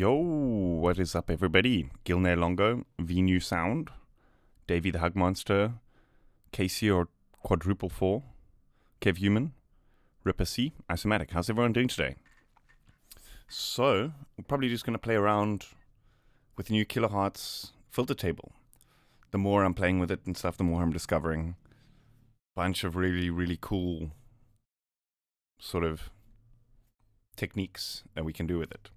Yo, what is up, everybody? Gilnair Longo, V New Sound, Davey the Hug Monster, Casey or Quadruple 4, Kev Human, Ripper C, Isomatic. How's everyone doing today? So, we're probably just going to play around with the new kilohertz filter table. The more I'm playing with it and stuff, the more I'm discovering a bunch of really cool sort of techniques that we can do with it.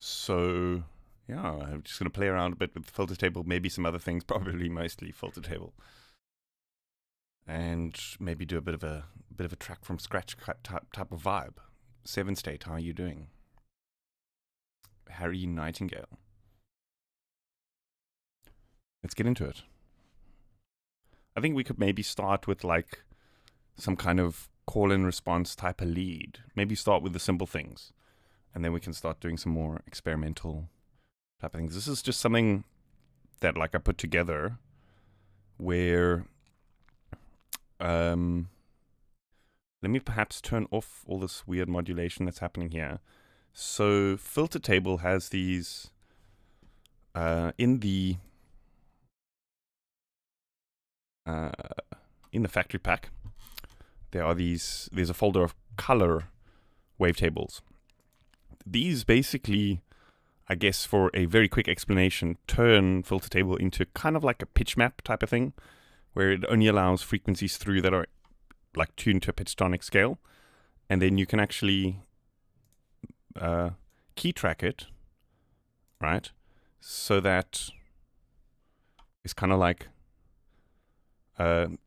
So, yeah, I'm just going to play around a bit with the filter table, maybe some other things, probably mostly filter table. And maybe do a bit of a track from scratch type of vibe. Seven State, how are you doing? Harry Nightingale. Let's get into it. I think we could maybe start with like some kind of call and response type of lead. Maybe start with the simple things. And then we can start doing some more experimental type of things. This is just something that like I put together where let me perhaps turn off all this weird modulation that's happening here. So FilterTable has these in the factory pack. There's a folder of color wavetables. These basically, I guess for a very quick explanation, turn FilterTable into kind of like a pitch map type of thing, where it only allows frequencies through that are like tuned to a pentatonic scale, and then you can actually key track it, right? So that it's kind of like the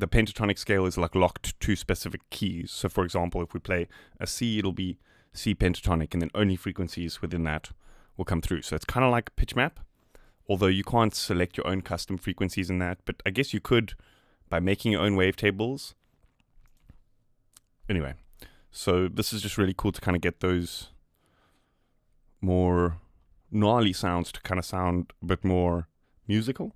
pentatonic scale is like locked to specific keys. So for example, if we play a C, it'll be C pentatonic, and then only frequencies within that will come through. So it's kind of like a pitch map, although you can't select your own custom frequencies in that, but I guess you could by making your own wavetables. Anyway, so this is just really cool to kind of get those more gnarly sounds to kind of sound a bit more musical.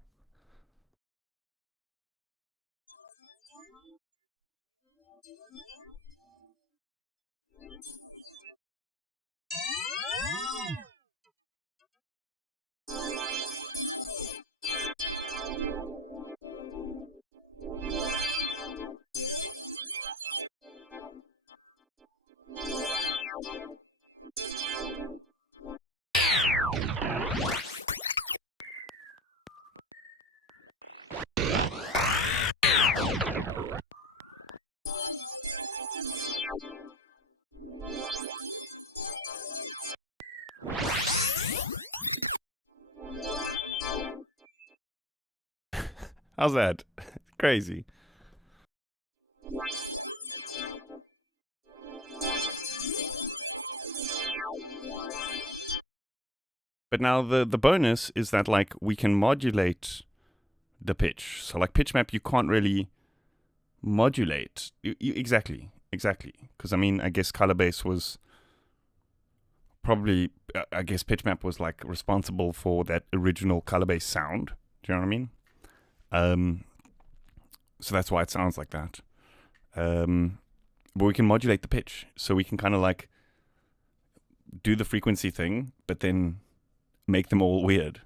How's that? Crazy. But now the bonus is that like we can modulate the pitch. So like pitch map, you can't really modulate. Exactly. Because I mean, I guess color base was probably, I guess pitch map was like responsible for that original color base sound. Do you know what I mean? So that's why it sounds like that. But we can modulate the pitch. So we can kind of like do the frequency thing, but then make them all weird.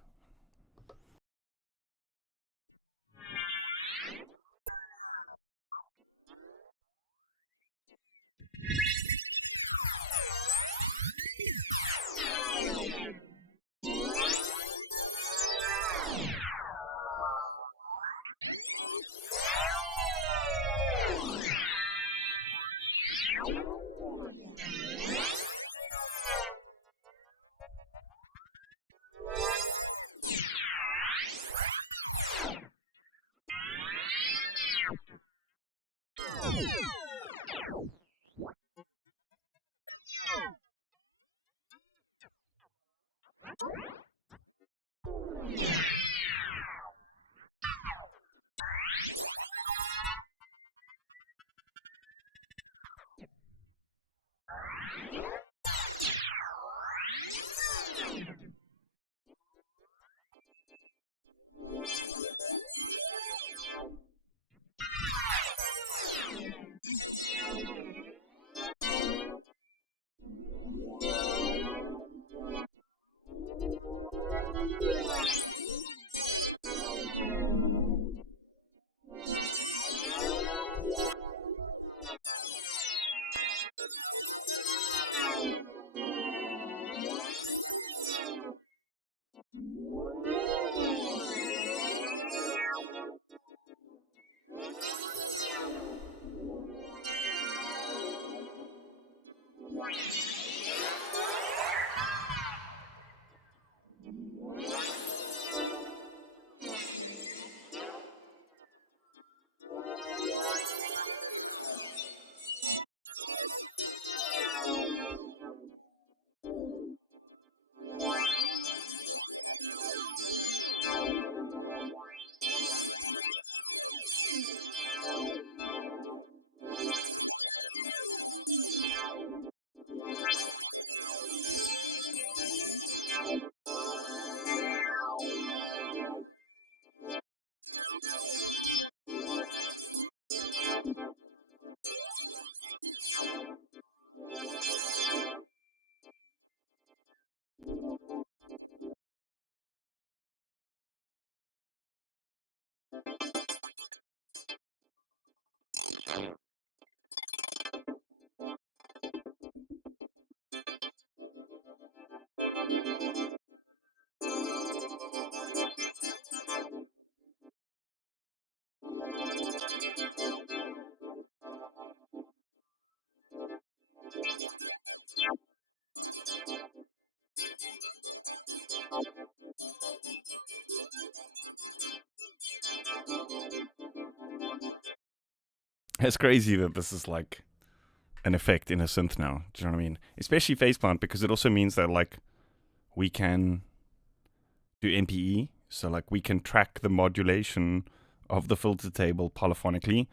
It's crazy that this is like an effect in a synth now. Do you know what I mean? Especially faceplant, because it also means that like we can do MPE, so like we can track the modulation of the filter table polyphonically.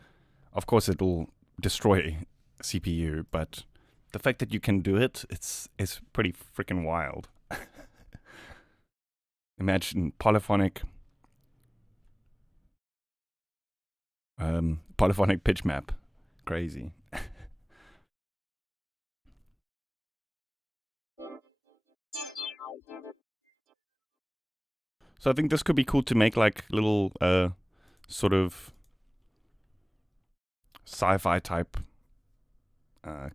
Of course, it'll destroy CPU, but the fact that you can do it, it's pretty freaking wild. Imagine polyphonic pitch map. Crazy. So I think this could be cool to make like little sort of sci-fi type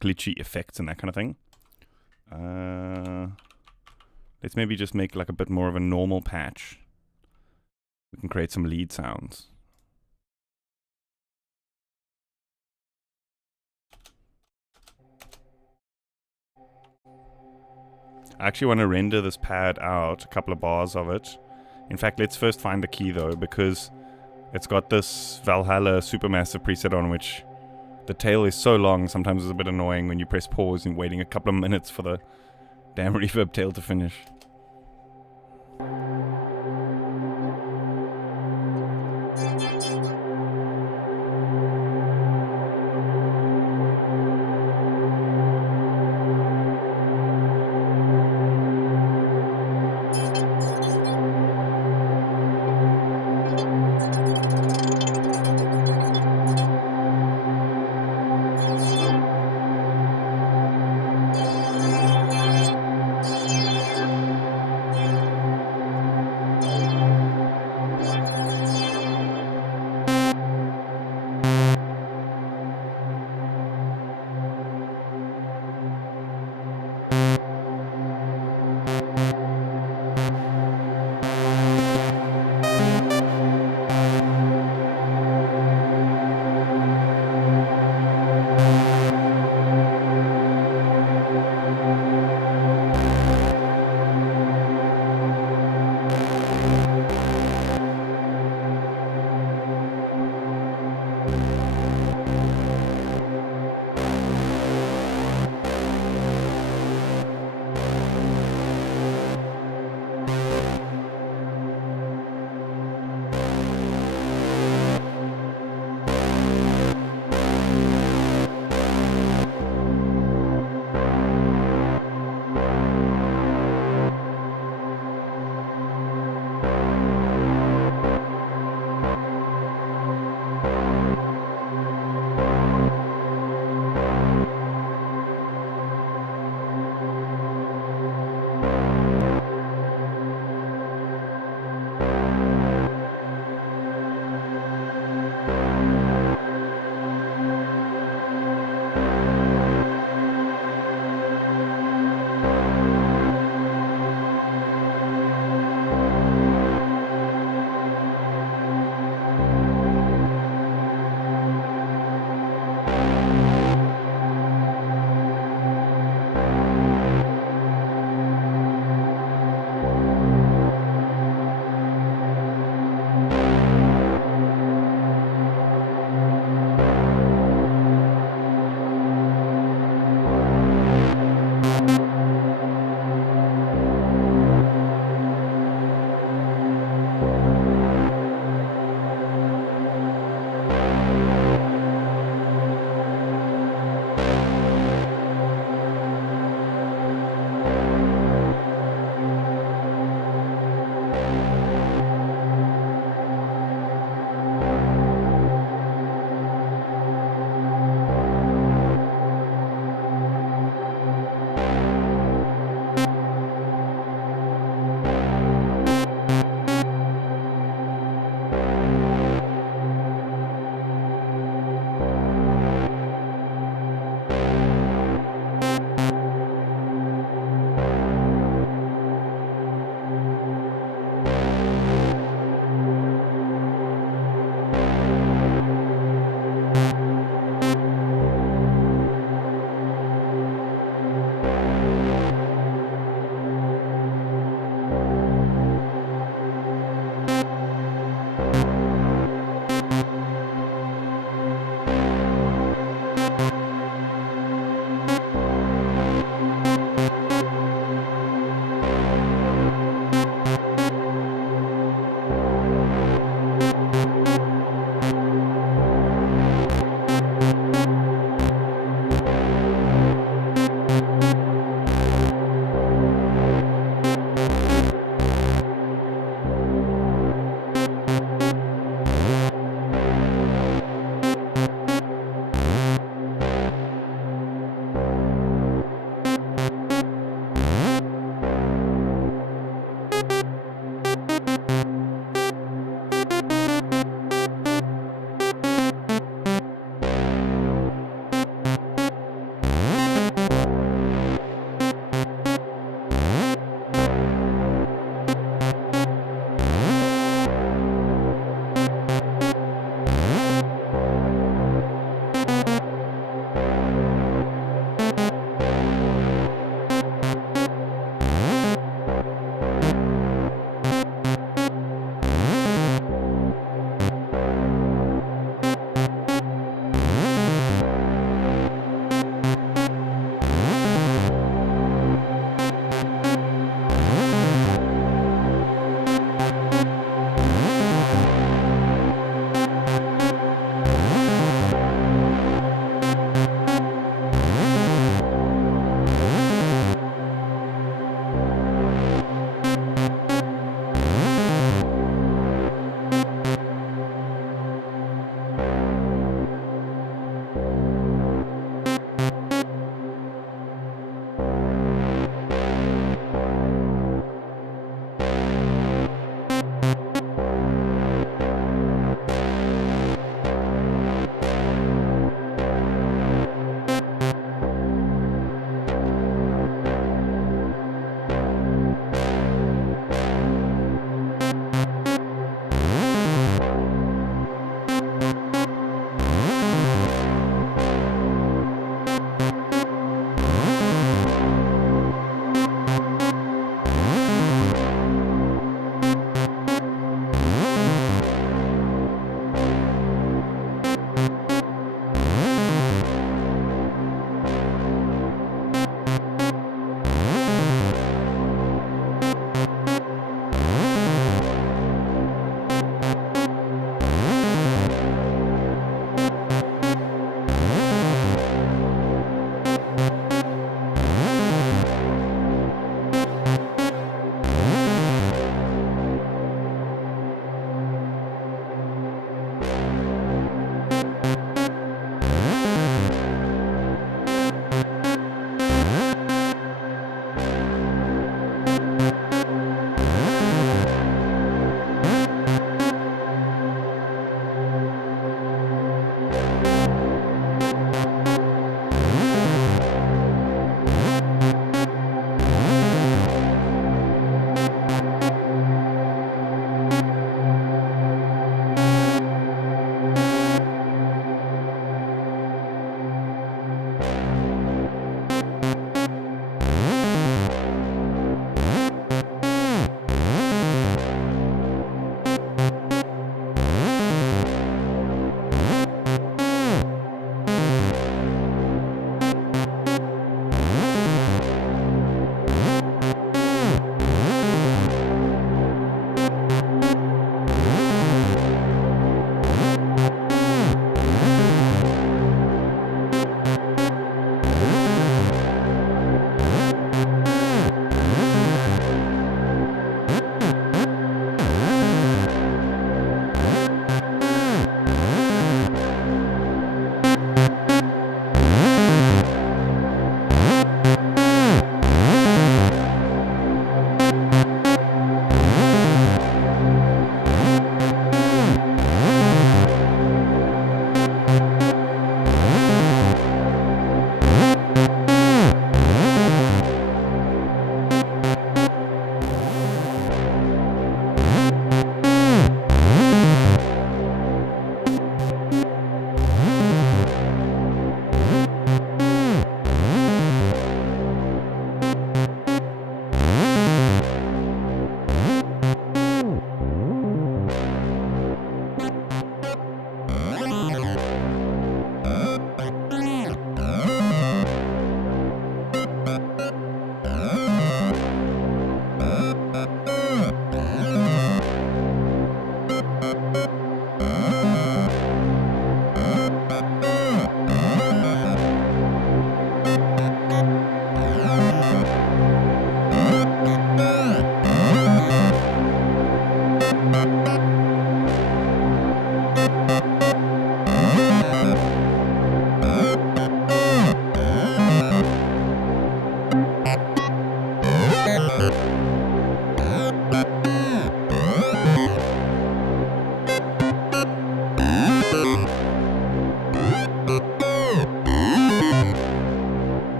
glitchy effects and that kind of thing. Let's maybe just make like a bit more of a normal patch. We can create some lead sounds. I actually want to render this pad out, a couple of bars of it. In fact, let's first find the key though, because it's got this Valhalla supermassive preset on which the tail is so long, sometimes it's a bit annoying when you press pause and waiting a couple of minutes for the damn reverb tail to finish.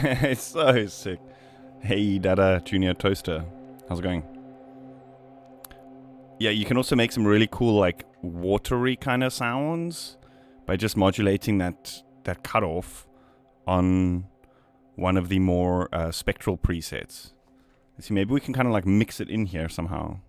It's so sick. Hey, Dada Junior Toaster. How's it going? Yeah, you can also make some really cool, like, watery kind of sounds by just modulating that cutoff on one of the more spectral presets. Let's see, maybe we can kind of, like, mix it in here somehow.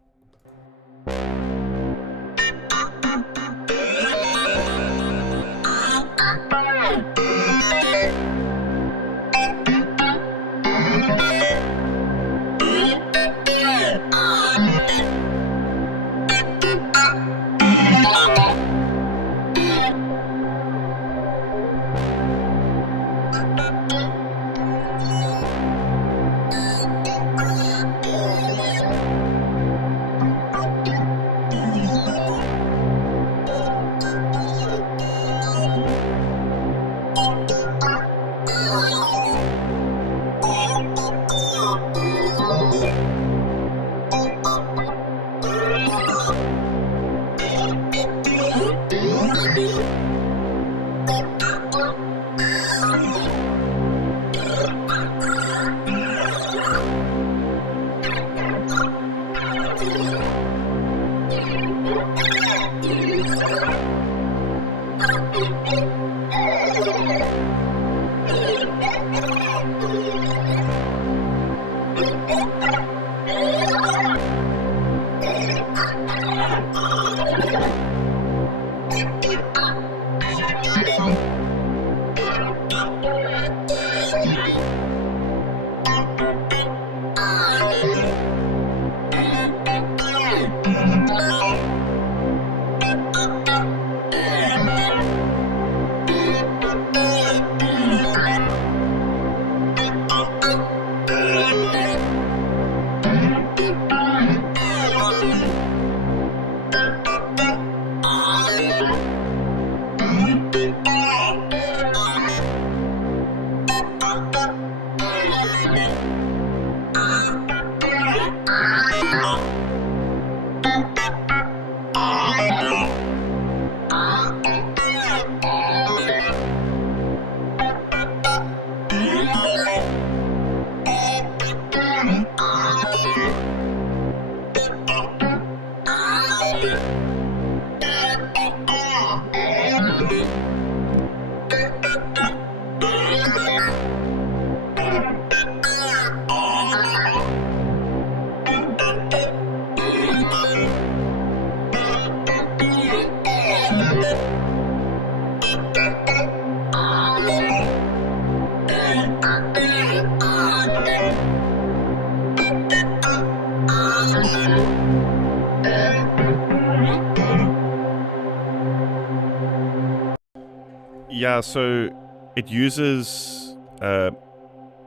Yeah, so it uses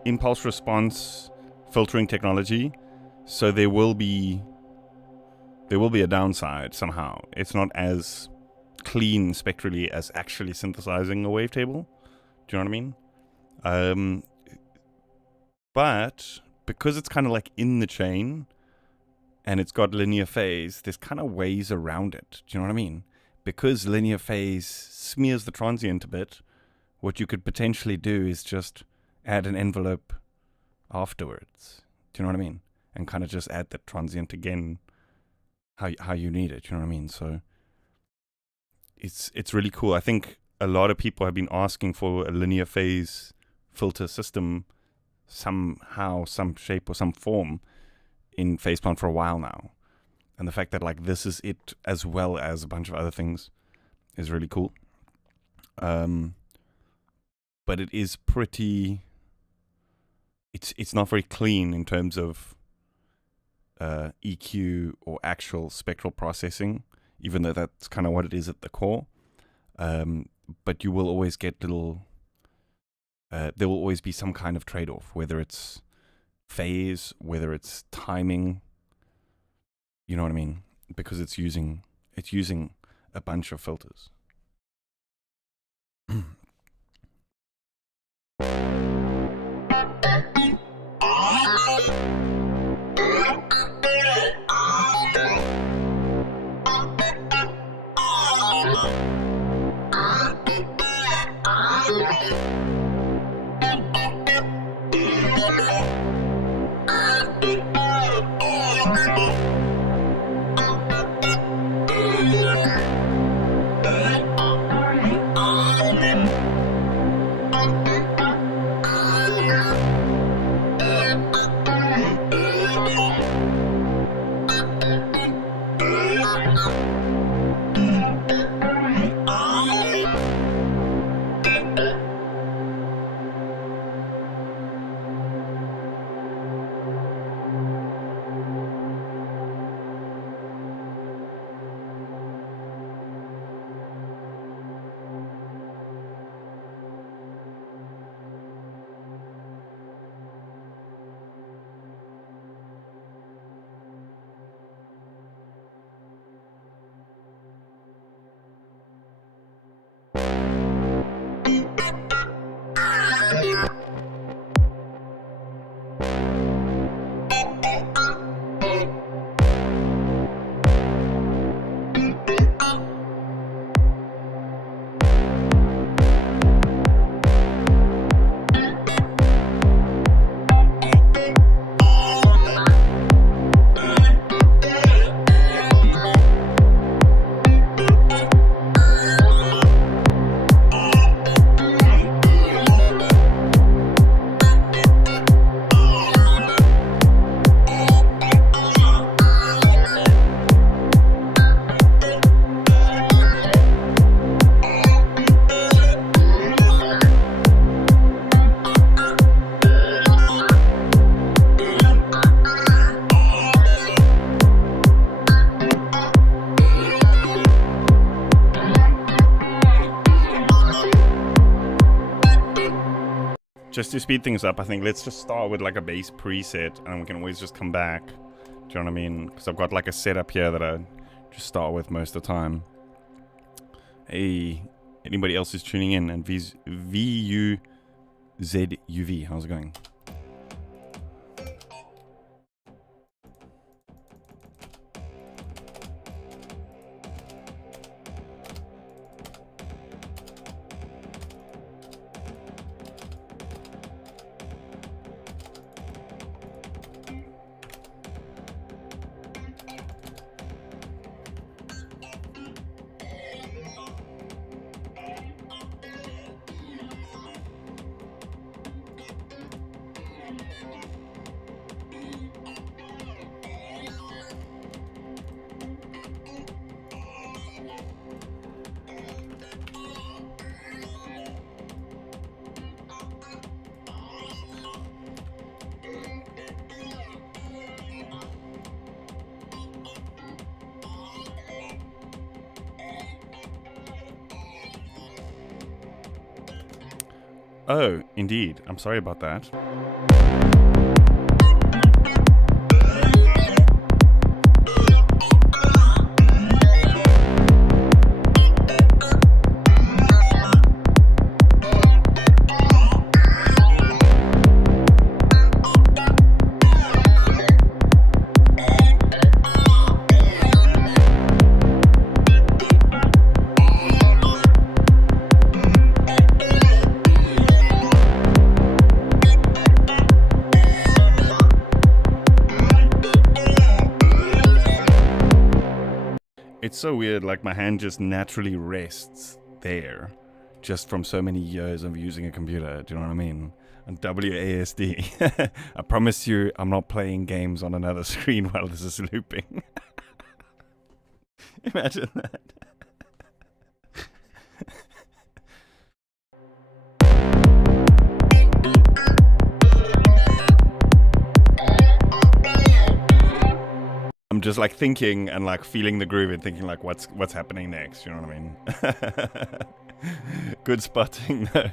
impulse response filtering technology, so there will be a downside somehow. It's not as clean spectrally as actually synthesizing a wavetable. Do you know what I mean? But because it's kind of like in the chain and it's got linear phase, there's kind of ways around it. Do you know what I mean? Because linear phase smears the transient a bit, what you could potentially do is just add an envelope afterwards. Do you know what I mean? And kind of just add the transient again how you need it. Do you know what I mean? So it's really cool. I think a lot of people have been asking for a linear phase filter system somehow, some shape or some form in Faceplant for a while now. And the fact that like this is it as well as a bunch of other things is really cool. But it is pretty, it's not very clean in terms of EQ or actual spectral processing, even though that's kind of what it is at the core. But you will always get little, there will always be some kind of trade-off, whether it's phase, whether it's timing, you know what I mean? Because it's using a bunch of filters. just to speed things up, I think let's just start with like a base preset, and we can always just come back. Do you know what I mean? Because I've got like a setup here that I just start with most of the time. Hey, anybody else is tuning in? And VUZUV, how's it going? Oh, indeed. I'm sorry about that. It's so weird, like my hand just naturally rests there just from so many years of using a computer. Do you know what I mean? And WASD. I promise you I'm not playing games on another screen while this is looping. Imagine that. I'm just like thinking and like feeling the groove and thinking like what's happening next, you know what I mean? Good spotting though.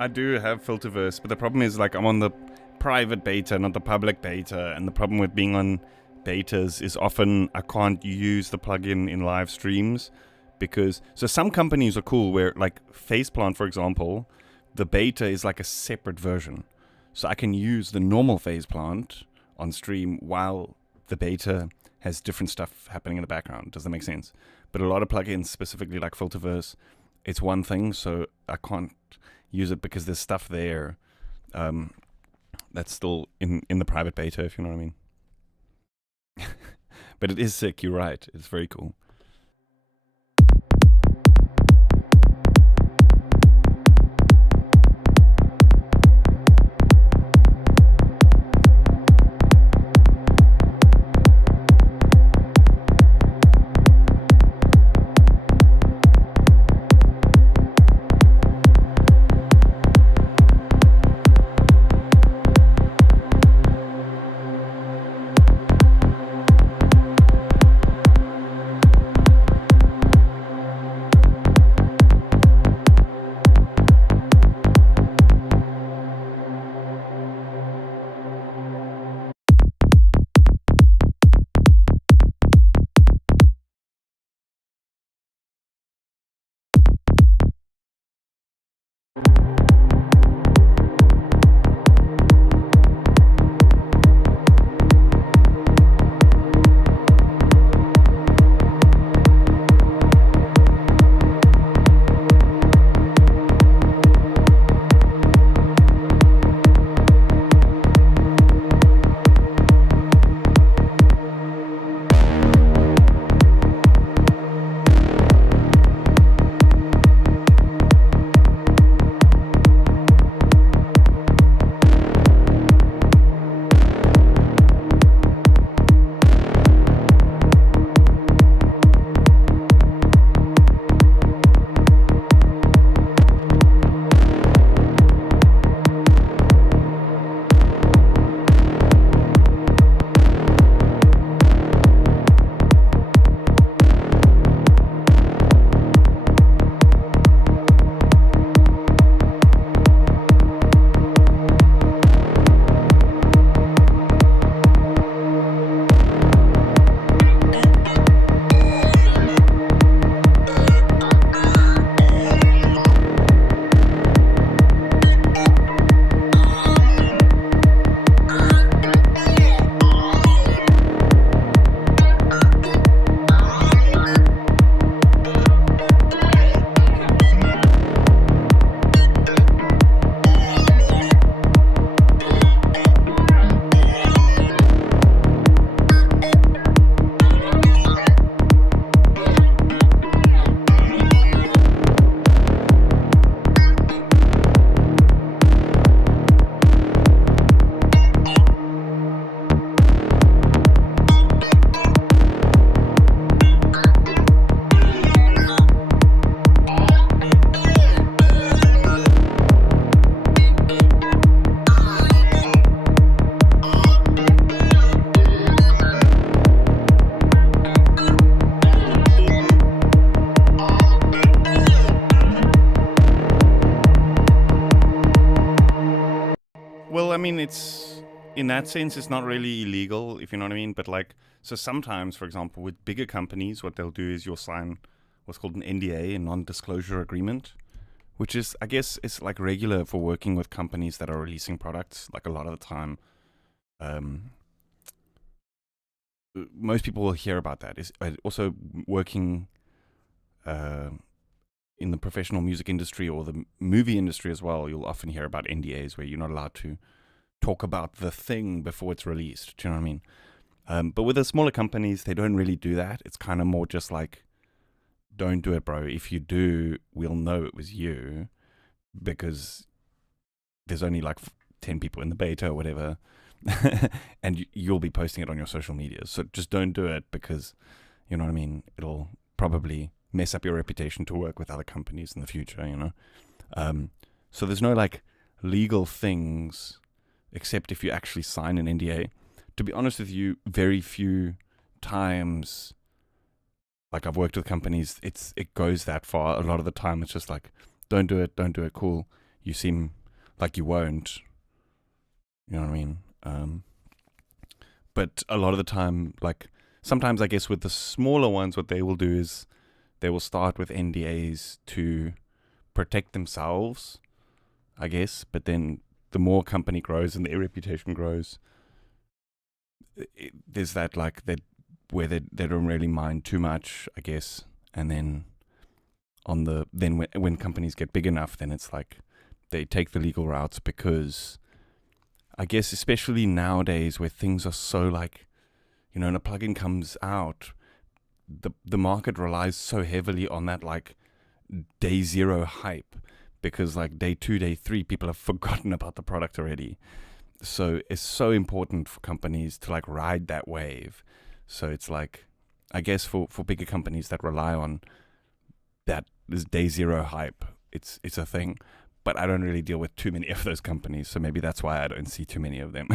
I do have Filterverse, but the problem is like I'm on the private beta, not the public beta, and the problem with being on betas is often I can't use the plugin in live streams because so some companies are cool where like Faceplant, for example, the beta is like a separate version. So I can use the normal Faceplant on stream while the beta has different stuff happening in the background. Does that make sense? But a lot of plugins, specifically like Filterverse, it's one thing, so I can't use it because there's stuff there that's still in the private beta, if you know what I mean. But it is sick, you're right. It's very cool. I mean, it's in that sense, it's not really illegal, if you know what I mean. But like, so sometimes, for example, with bigger companies, what they'll do is you'll sign what's called an NDA, a non-disclosure agreement, which is, I guess, it's like regular for working with companies that are releasing products. Like a lot of the time, most people will hear about that. Is also working in the professional music industry or the movie industry as well. You'll often hear about NDAs where you're not allowed to talk about the thing before it's released. Do you know what I mean? But with the smaller companies, they don't really do that. It's kind of more just like, don't do it, bro. If you do, we'll know it was you because there's only like 10 people in the beta or whatever. And you'll be posting it on your social media. So just don't do it because, you know what I mean? It'll probably mess up your reputation to work with other companies in the future, you know? So there's no like legal things except if you actually sign an NDA. To be honest with you, very few times, like I've worked with companies, it goes that far. A lot of the time it's just like, don't do it, cool. You seem like you won't. You know what I mean? But a lot of the time, like sometimes I guess with the smaller ones, what they will do is they will start with NDAs to protect themselves, I guess. But then the more company grows and their reputation grows, there's that like that where they don't really mind too much, I guess. And then when companies get big enough, then it's like they take the legal routes because I guess especially nowadays where things are so like, you know, when a plugin comes out, the market relies so heavily on that like day zero hype because like day 2, day 3, people have forgotten about the product already. So it's so important for companies to like ride that wave. So it's like, I guess for bigger companies that rely on that this day zero hype, it's a thing. But I don't really deal with too many of those companies, so maybe that's why I don't see too many of them.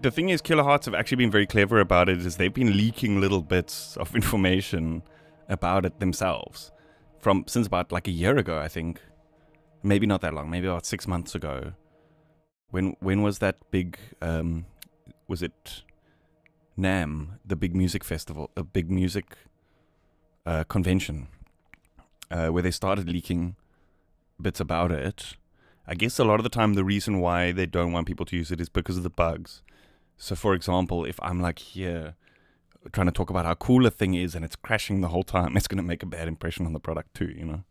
The thing is, Kilohertz have actually been very clever about it. Is they've been leaking little bits of information about it themselves since about like a year ago, I think. Maybe not that long. Maybe about 6 months ago. When was that big? Was it NAMM, the big music festival, a big music convention, where they started leaking bits about it? I guess a lot of the time the reason why they don't want people to use it is because of the bugs. So, for example, if I'm like here trying to talk about how cool a thing is and it's crashing the whole time, it's going to make a bad impression on the product too, you know.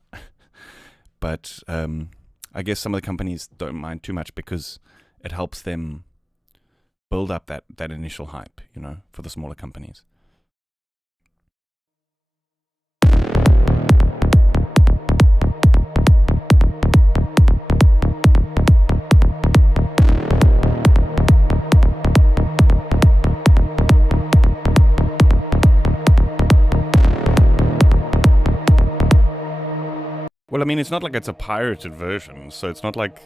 But I guess some of the companies don't mind too much because it helps them build up that initial hype, you know, for the smaller companies. Well, I mean, it's not like it's a pirated version, so it's not like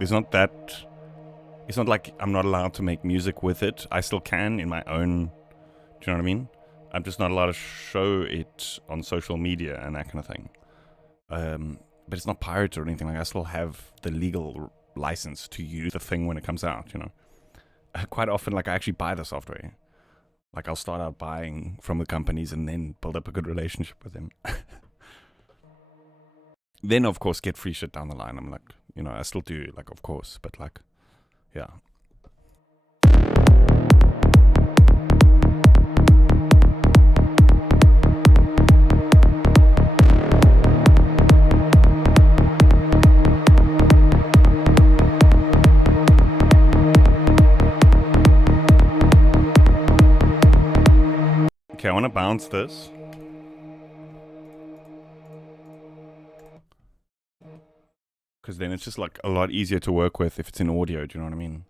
it's not like I'm not allowed to make music with it. I still can in my own, do you know what I mean? I'm just not allowed to show it on social media and that kind of thing. But it's not pirated or anything. Like, I still have the legal license to use the thing when it comes out, you know. Quite often, like, I actually buy the software. Like, I'll start out buying from the companies and then build up a good relationship with them. Then, of course, get free shit down the line. I'm like, you know, I still do, like, of course, but like, yeah. Okay, I want to bounce this. Because then it's just like a lot easier to work with if it's in audio, do you know what I mean?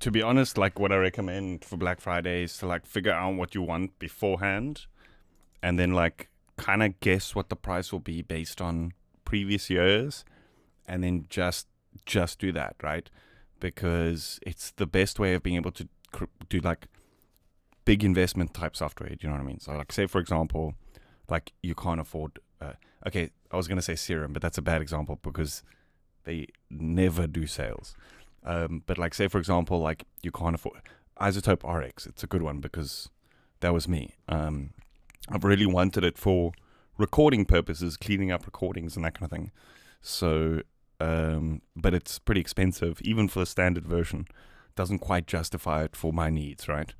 To be honest, like what I recommend for Black Friday is to like figure out what you want beforehand and then like kind of guess what the price will be based on previous years and then just do that, right? Because it's the best way of being able to do like big investment type software, do you know what I mean? So like say for example, like you can't afford okay, I was going to say Serum, but that's a bad example because they never do sales. But like say for example, like you can't afford Isotope RX. It's a good one because that was me. I've really wanted it for recording purposes, cleaning up recordings and that kind of thing. So, but it's pretty expensive, even for the standard version. Doesn't quite justify it for my needs, right?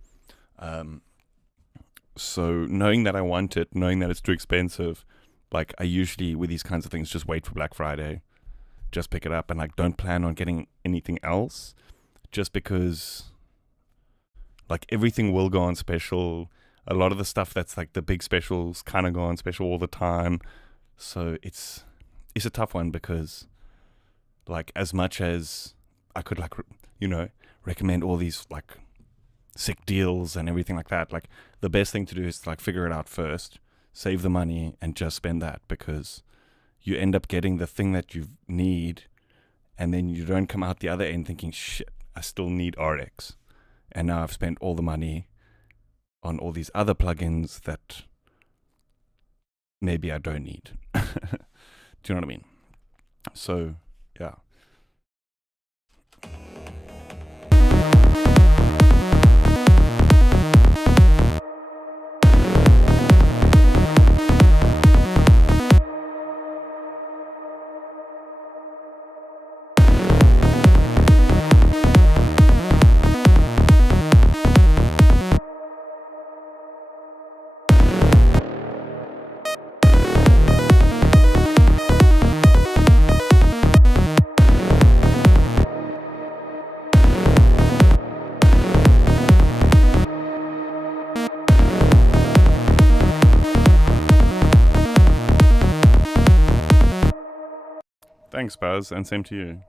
So knowing that I want it, knowing that it's too expensive, like I usually with these kinds of things just wait for Black Friday, just pick it up and like don't plan on getting anything else, just because like everything will go on special. A lot of the stuff that's like the big specials kind of go on special all the time. So it's a tough one because like as much as I could like, recommend all these like sick deals and everything like that. Like, the best thing to do is to like figure it out first, save the money, and just spend that, because you end up getting the thing that you need, and then you don't come out the other end thinking, shit, I still need RX, and now I've spent all the money on all these other plugins that maybe I don't need. Do you know what I mean? So, yeah. Thanks, Buzz, and same to you.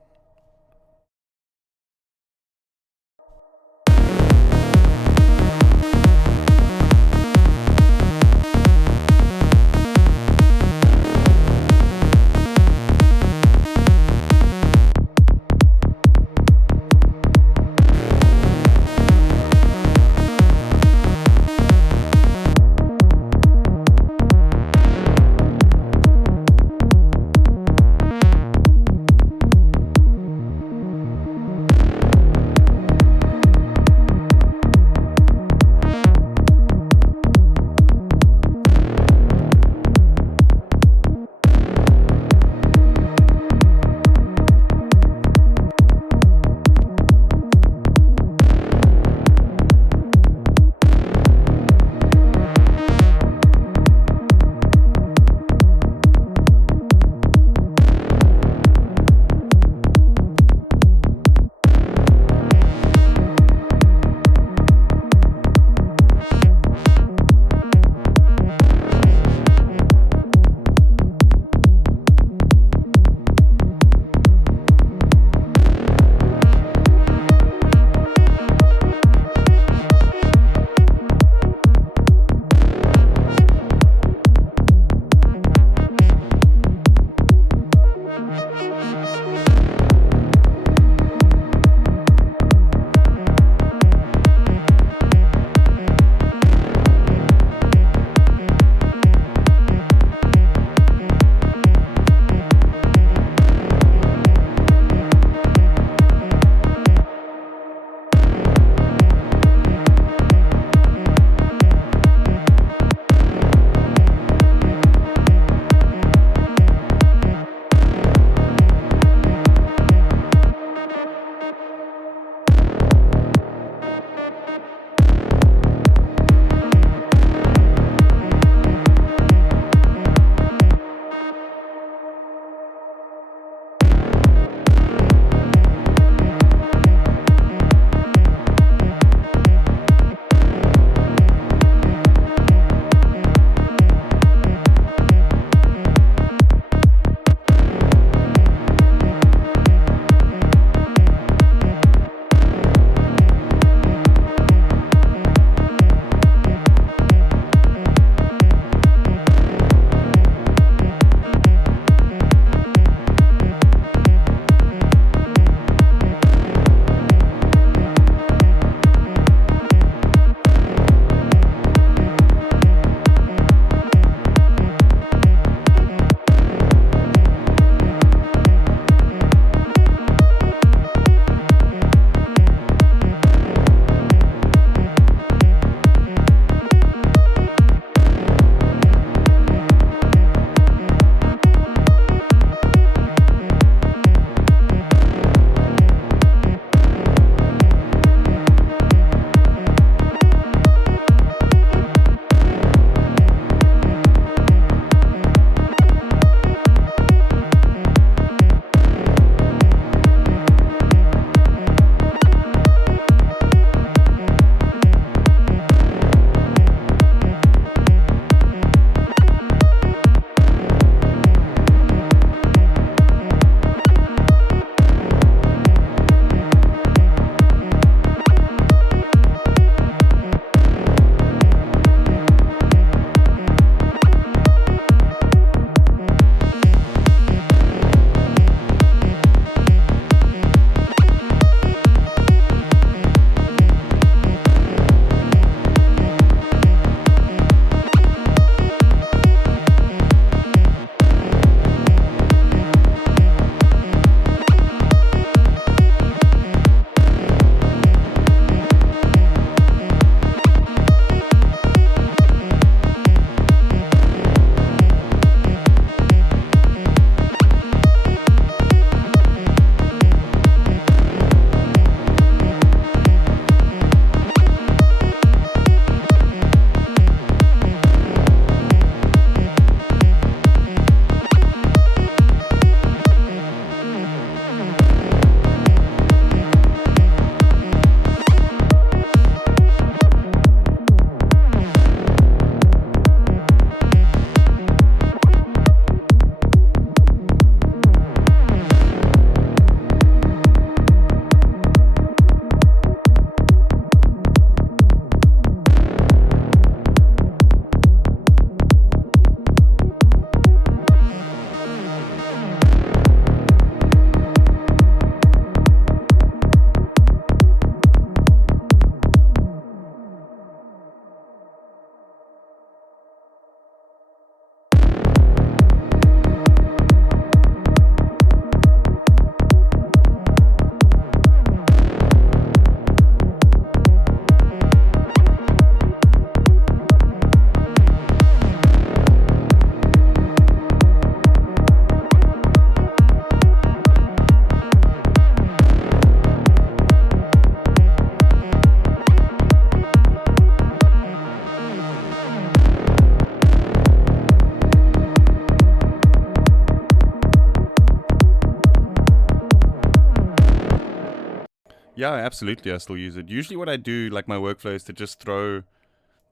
Yeah, absolutely. I still use it. Usually what I do, like my workflow, is to just throw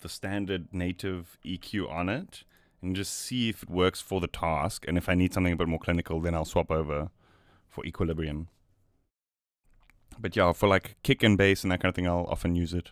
the standard native EQ on it and just see if it works for the task. And if I need something a bit more clinical, then I'll swap over for equilibrium. But yeah, for like kick and bass and that kind of thing, I'll often use it.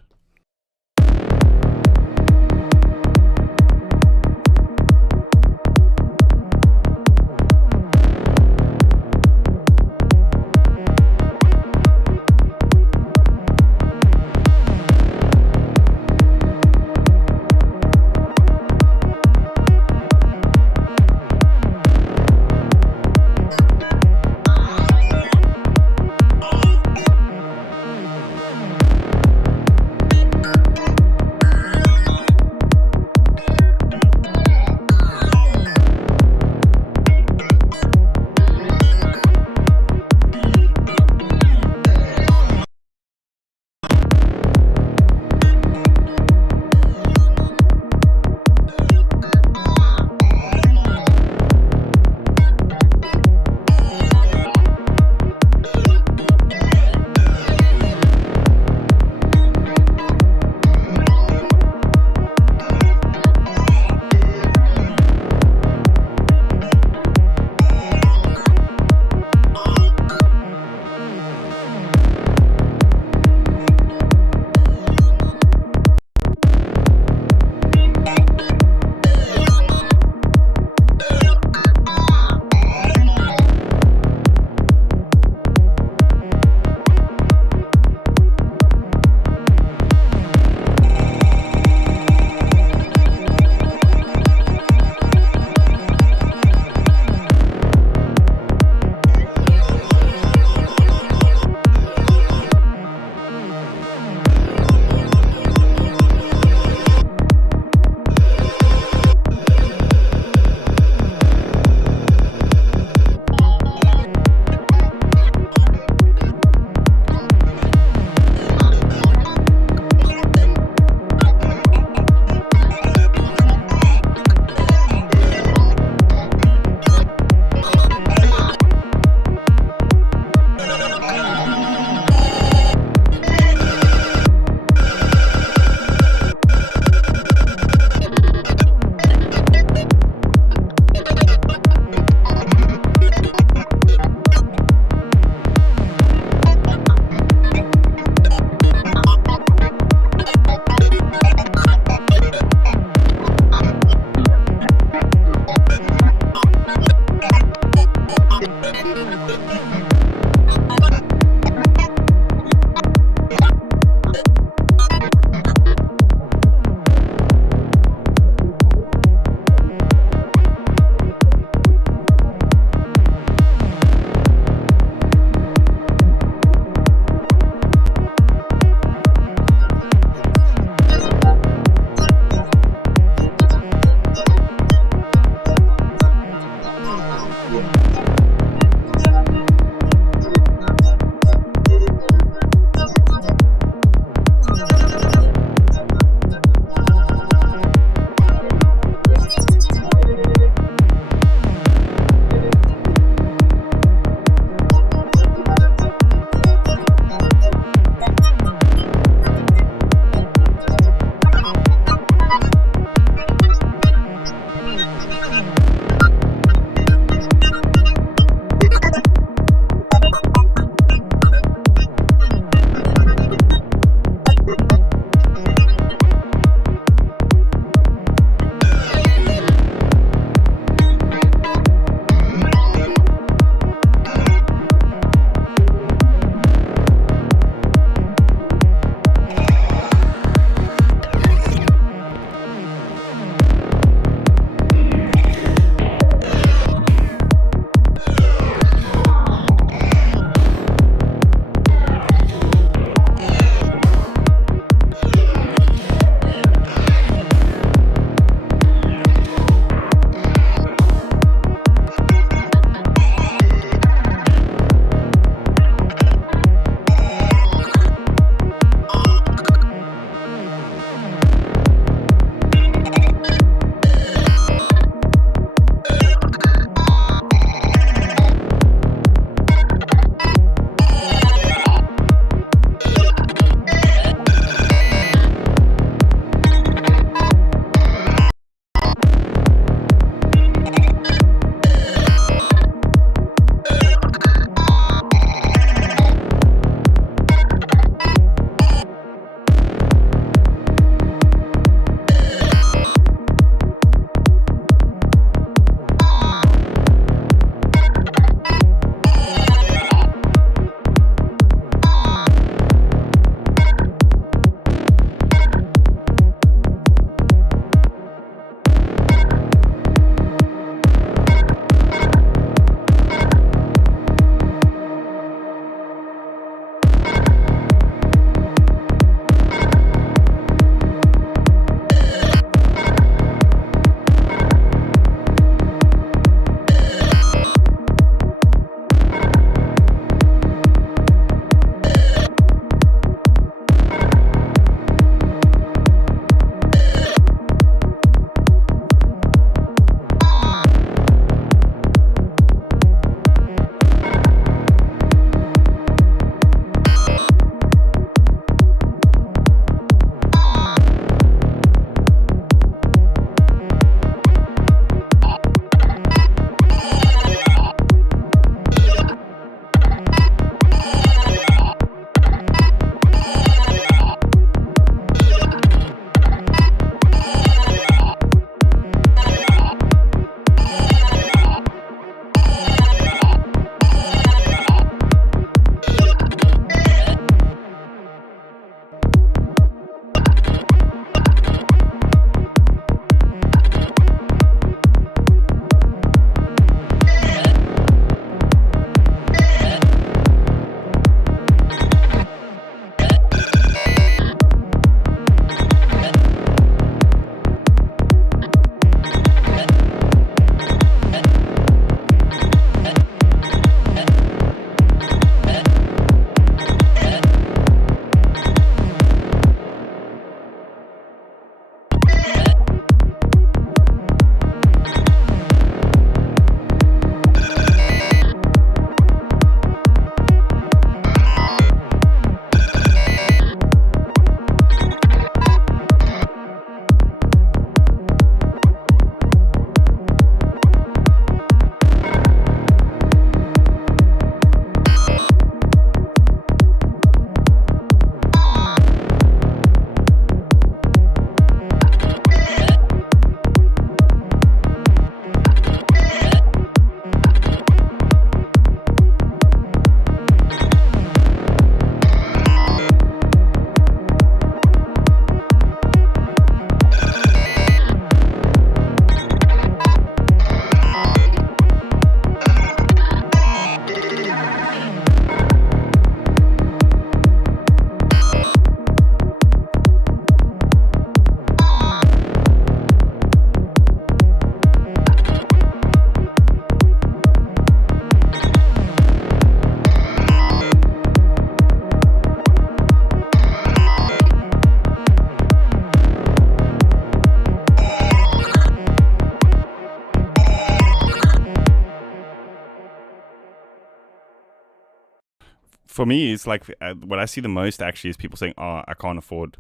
for me, it's like what I see the most actually is people saying, "Oh, I can't afford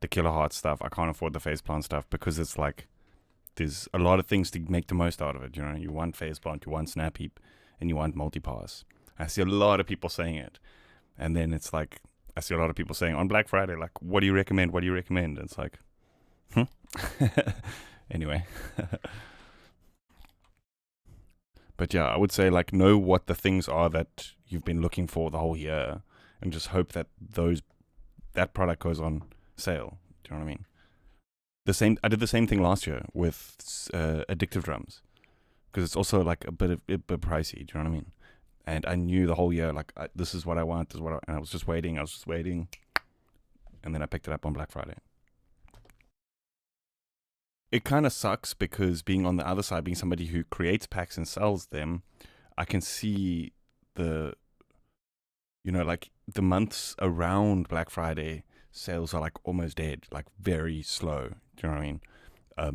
the kilohertz stuff. I can't afford the phase plant stuff," because it's like there's a lot of things to make the most out of it. You know, you want phase plant, you want snap heap, and you want multipass. I see a lot of people saying it, and then it's like I see a lot of people saying on Black Friday, like, "What do you recommend? What do you recommend?" And it's like, anyway. But yeah, I would say like know what the things are that you've been looking for the whole year, and just hope that that product goes on sale. Do you know what I mean? I did the same thing last year with addictive drums, because it's also like a bit pricey. Do you know what I mean? And I knew the whole year like this is what I want, and I was just waiting, and then I picked it up on Black Friday. It kind of sucks because being on the other side, being somebody who creates packs and sells them, I can see like the months around Black Friday, sales are like almost dead, like very slow. Do you know what I mean?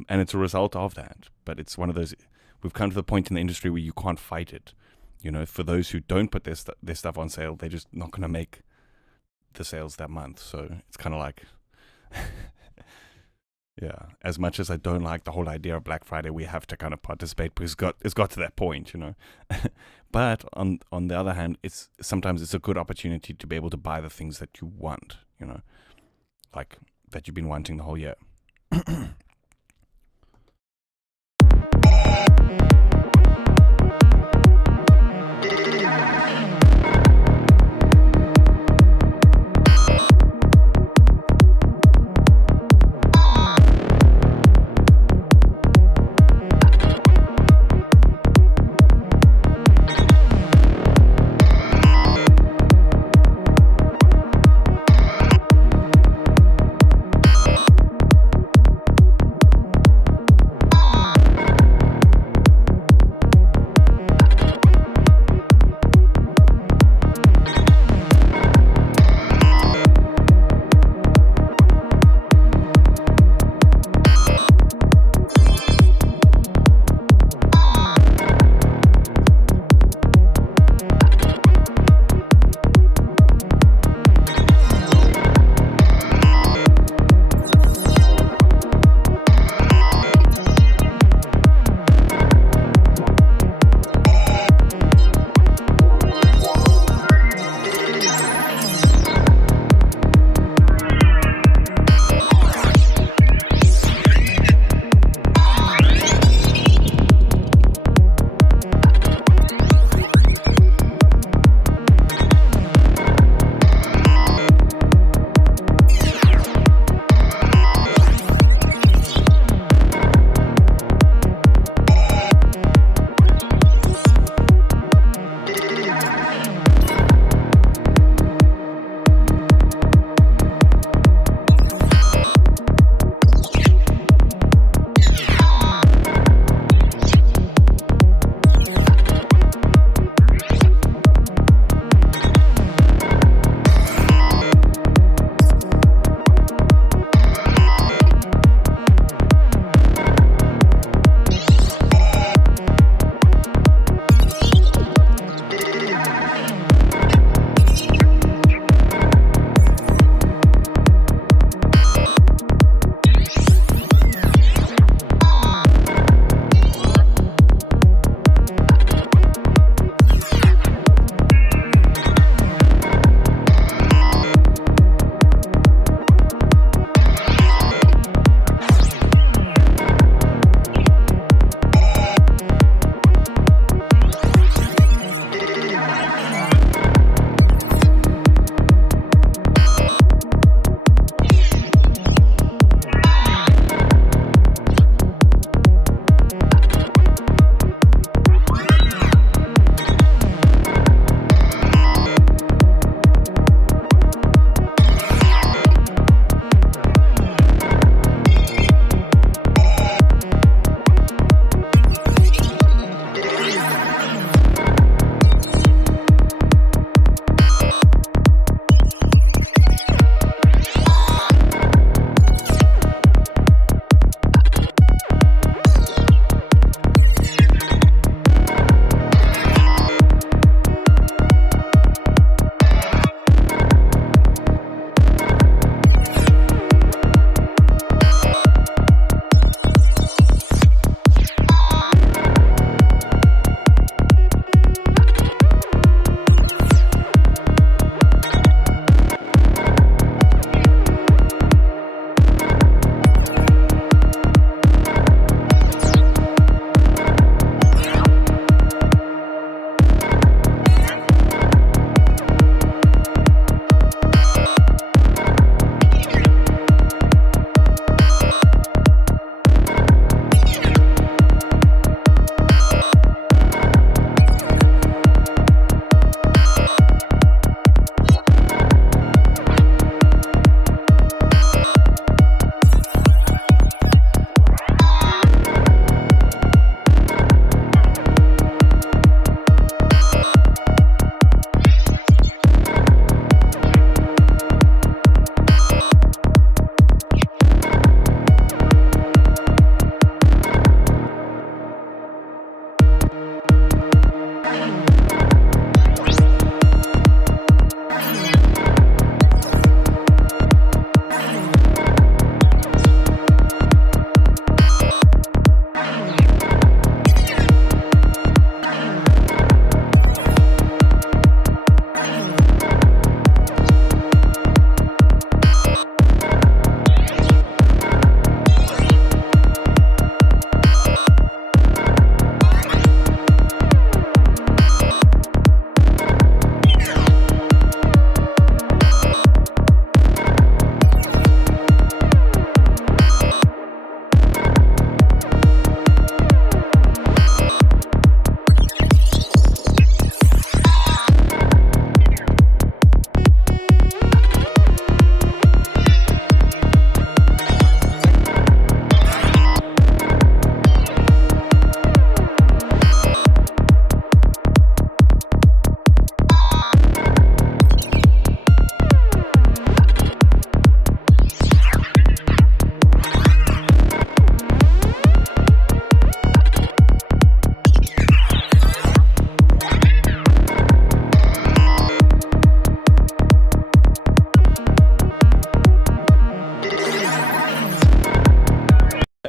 And it's a result of that. But it's one of those, we've come to the point in the industry where you can't fight it. You know, for those who don't put their stuff on sale, they're just not going to make the sales that month. So it's kind of like... Yeah, as much as I don't like the whole idea of Black Friday, we have to kind of participate because it's got to that point, you know. But on the other hand, sometimes it's a good opportunity to be able to buy the things that you want, you know, like that you've been wanting the whole year.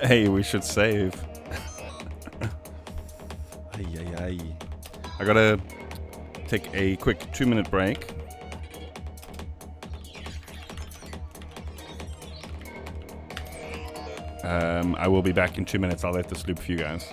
Hey, we should save. Ay, ay, ay. I gotta take a quick 2-minute break. I will be back in 2 minutes. I'll let this loop for you guys.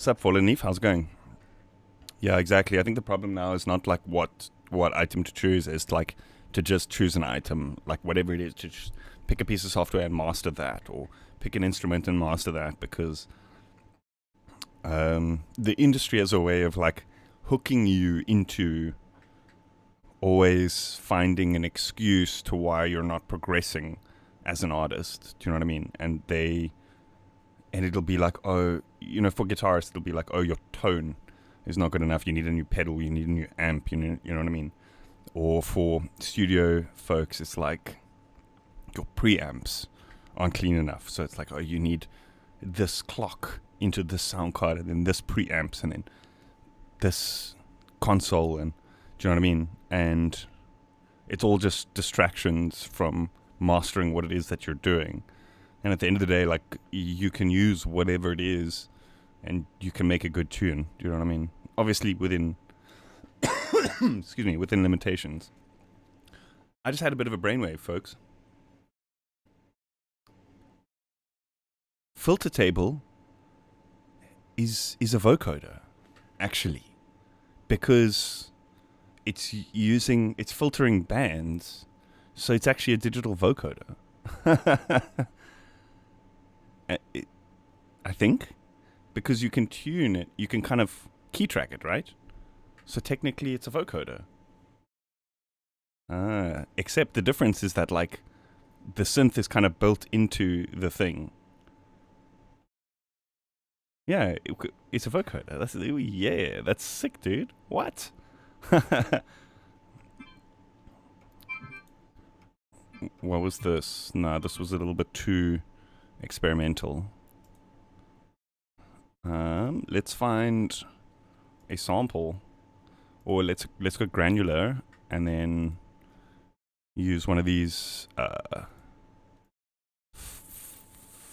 What's up, Fallen Leaf? How's it going? Yeah, exactly. I think the problem now is not like what item to choose. It's like to just choose an item, like whatever it is, to just pick a piece of software and master that, or pick an instrument and master that, because the industry has a way of like hooking you into always finding an excuse to why you're not progressing as an artist. Do you know what I mean? And it'll be like, oh, for guitarists, it'll be like, oh, your tone is not good enough. You need a new pedal. You need a new amp. You know what I mean? Or for studio folks, it's like your preamps aren't clean enough. So it's like, oh, you need this clock into this sound card, and then this preamps, and then this console, and do you know what I mean? And it's all just distractions from mastering what it is that you're doing. And at the end of the day, like, you can use whatever it is and you can make a good tune. Do you know what I mean? Obviously within within limitations. I just had a bit of a brainwave, folks. FilterTable is a vocoder, actually, because it's filtering bands, so it's actually a digital vocoder. I think, because you can tune it, you can kind of key track it, right? So technically it's a vocoder. Except the difference is that, like, the synth is kind of built into the thing. Yeah, it's a vocoder. That's sick, dude. What? What was this? No, this was a little bit too experimental. Let's find a sample, or let's go granular, and then use one of these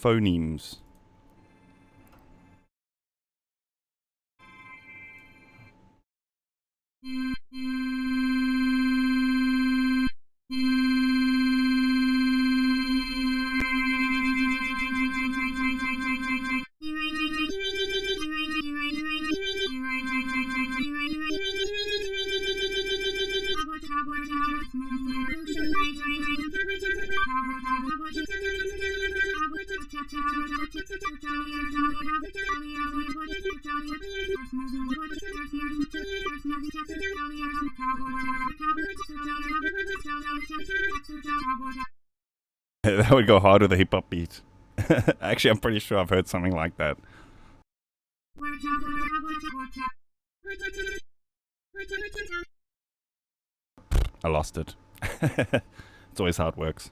phonemes. That would go hard with a hip-hop beat. Actually, I'm pretty sure I've heard something like that. I lost it. It's always how it works.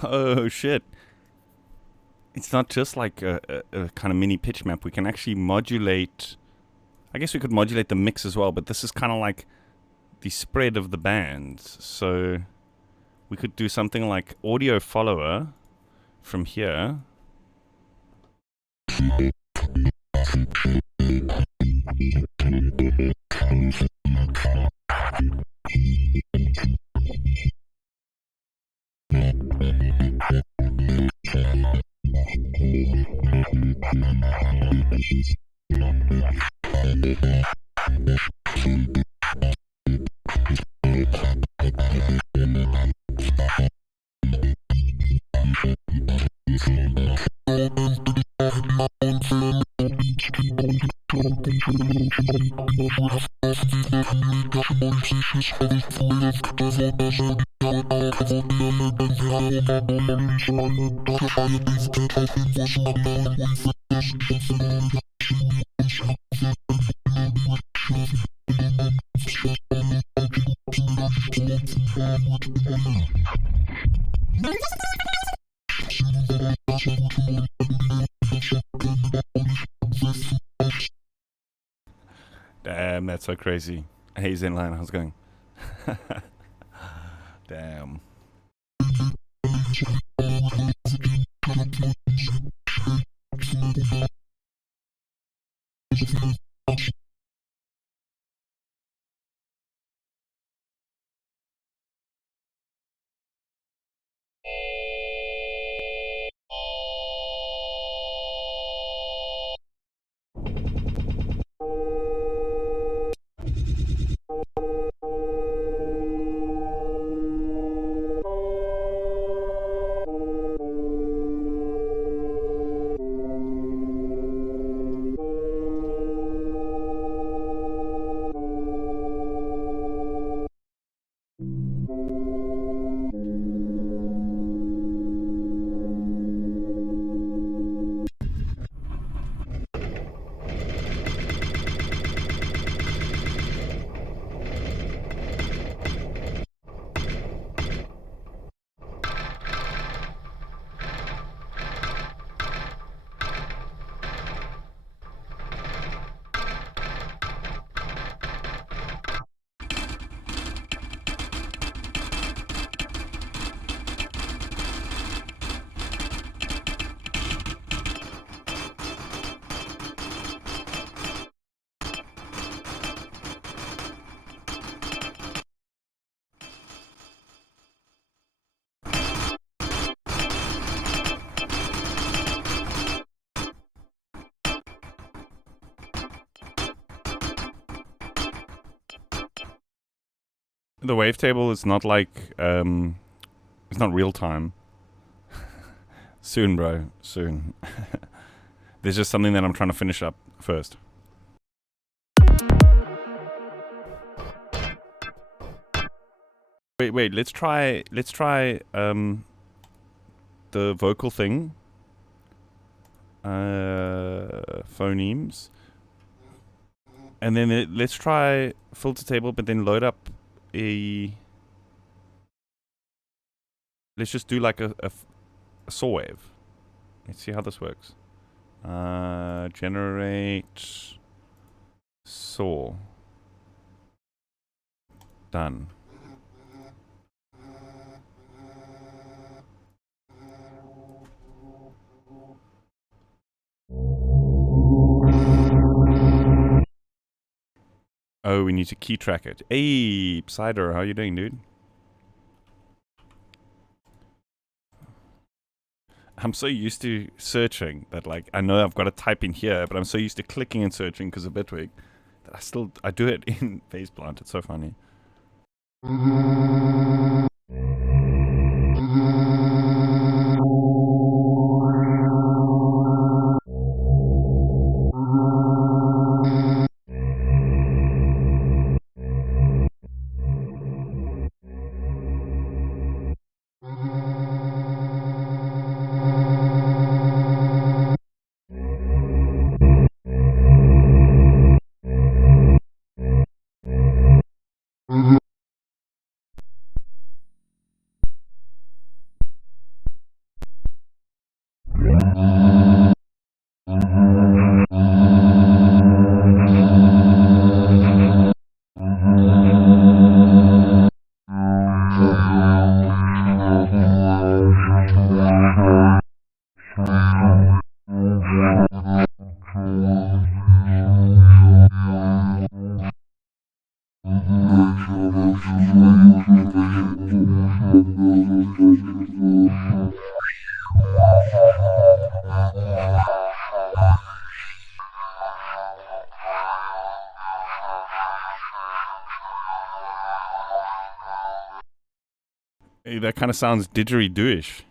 Oh shit. It's not just like a kind of mini pitch map. We can actually modulate. I guess we could modulate the mix as well, but this is kind of like the spread of the bands. So we could do something like audio follower from here. Damn, that's so crazy. Hey Zenline, how's it going? Damn. The wavetable is not like it's not real time. Soon, bro. Soon. There's just something that I'm trying to finish up first. Wait. Let's try the vocal thing. Phonemes. And then let's try FilterTable, but then load up a... Let's just do like a saw wave. Let's see how this works. Generate saw. Done. Oh, we need to key track it. Hey, Cider, how you doing, dude? I'm so used to searching that, like, I know I've got to type in here, but I'm so used to clicking and searching because of Bitwig that I do it in Faceplant. It's so funny. Hey, that kind of sounds didgeridoo-ish.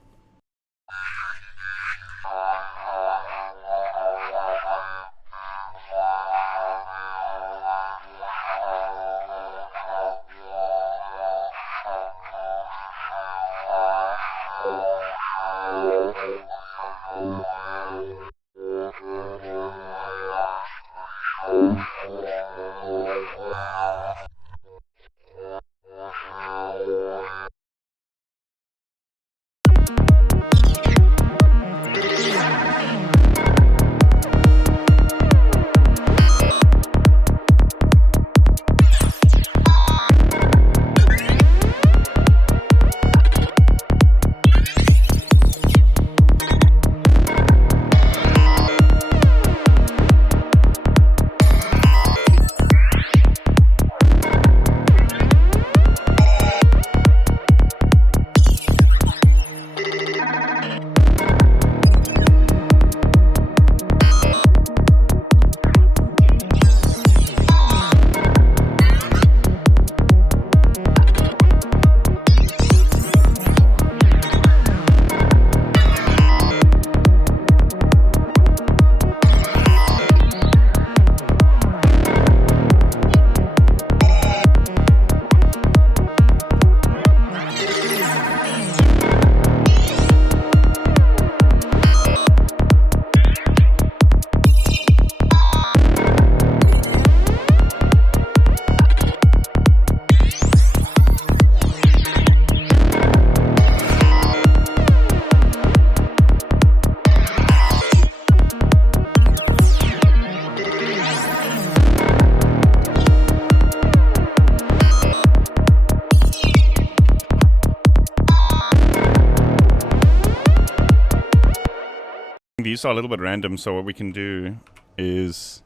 These are a little bit random, so what we can do is...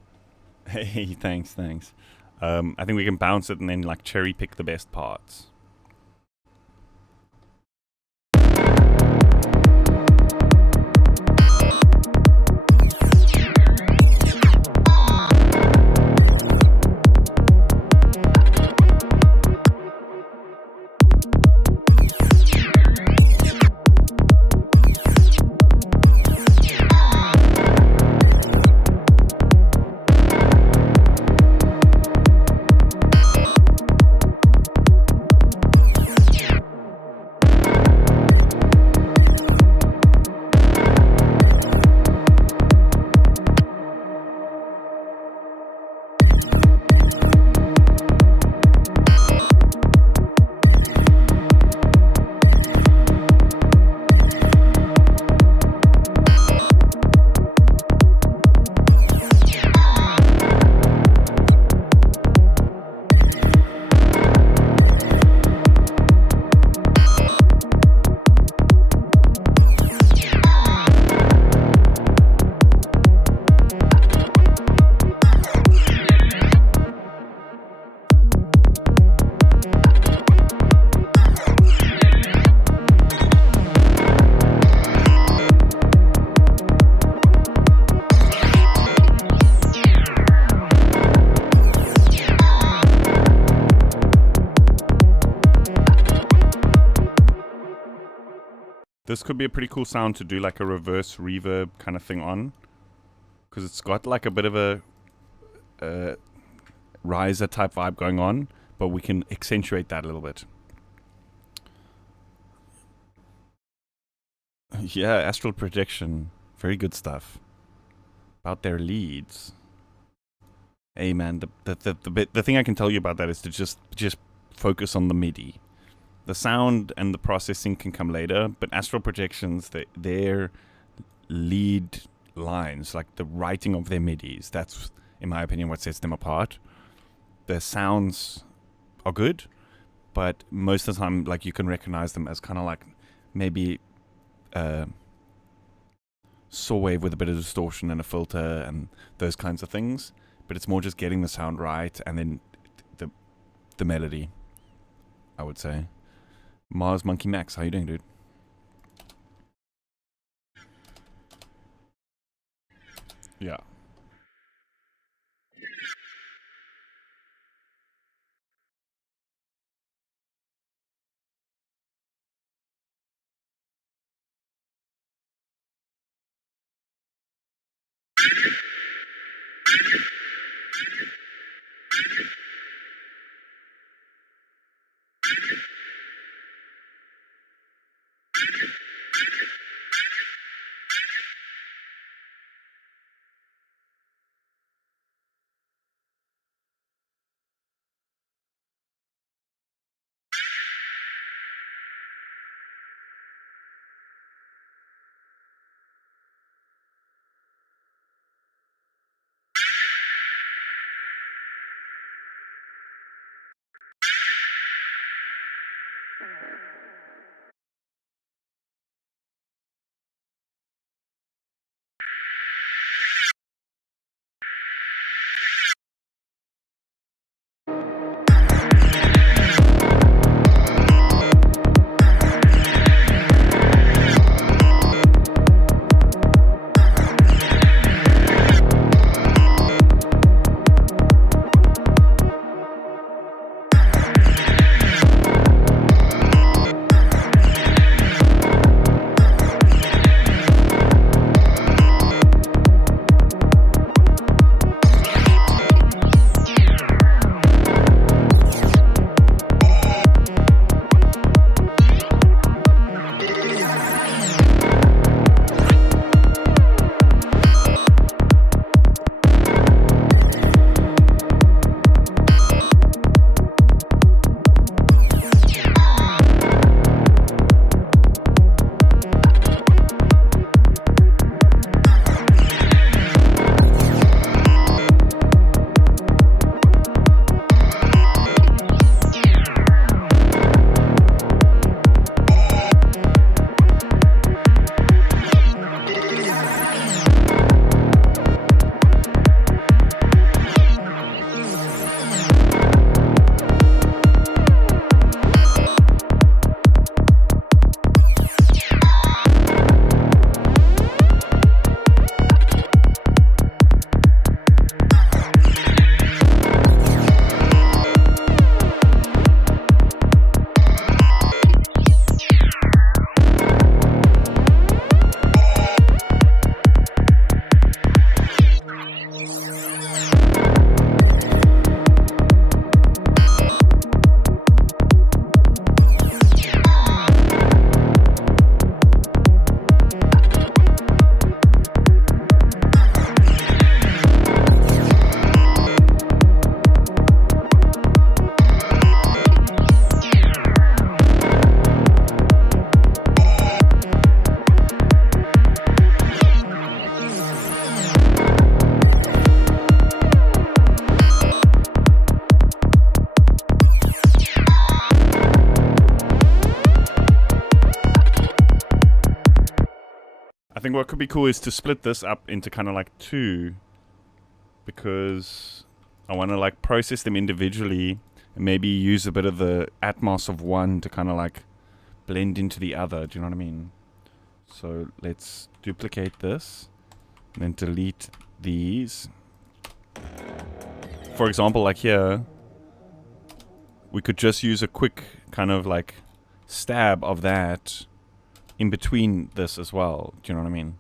Hey, thanks. I think we can bounce it and then like cherry pick the best parts. This could be a pretty cool sound to do like a reverse reverb kind of thing on, because it's got like a bit of a riser type vibe going on, but we can accentuate that a little bit. Yeah, astral projection, very good stuff. About their leads. Hey man, the thing I can tell you about that is to just focus on the MIDI. The sound and the processing can come later, but astral projections, their lead lines, like the writing of their MIDIs, that's, in my opinion, what sets them apart. Their sounds are good, but most of the time, like, you can recognize them as kind of like maybe saw wave with a bit of distortion and a filter and those kinds of things. But it's more just getting the sound right and then the melody, I would say. Mars Monkey Max, how you doing, dude? Yeah. I think what could be cool is to split this up into kind of like two, because I want to like process them individually and maybe use a bit of the Atmos of one to kind of like blend into the other. Do you know what I mean? So let's duplicate this and then delete these. For example, like here, we could just use a quick kind of like stab of that in between this as well. Do you know what I mean?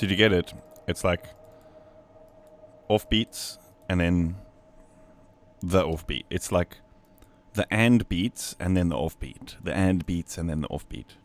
Did you get it? It's like off beats and then the off beat. It's like the and beats and then the off beat. The and beats and then the off beat.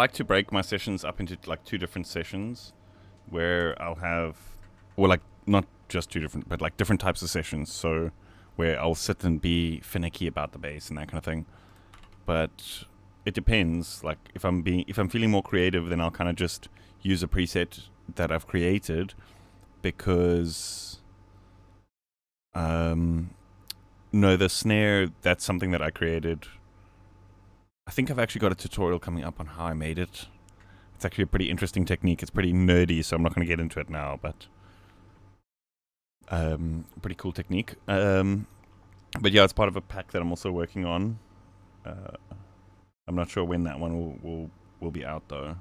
like to break my sessions up into like 2 different sessions where I'll have, or like not just 2 different, but like different types of sessions. So where I'll sit and be finicky about the bass and that kind of thing. But it depends. Like if I'm feeling more creative, then I'll kind of just use a preset that I've created, because no, the snare, that's something that I created. I think I've actually got a tutorial coming up on how I made it. It's actually a pretty interesting technique. It's pretty nerdy, so I'm not going to get into it now, but pretty cool technique. But yeah, it's part of a pack that I'm also working on. I'm not sure when that one will be out though.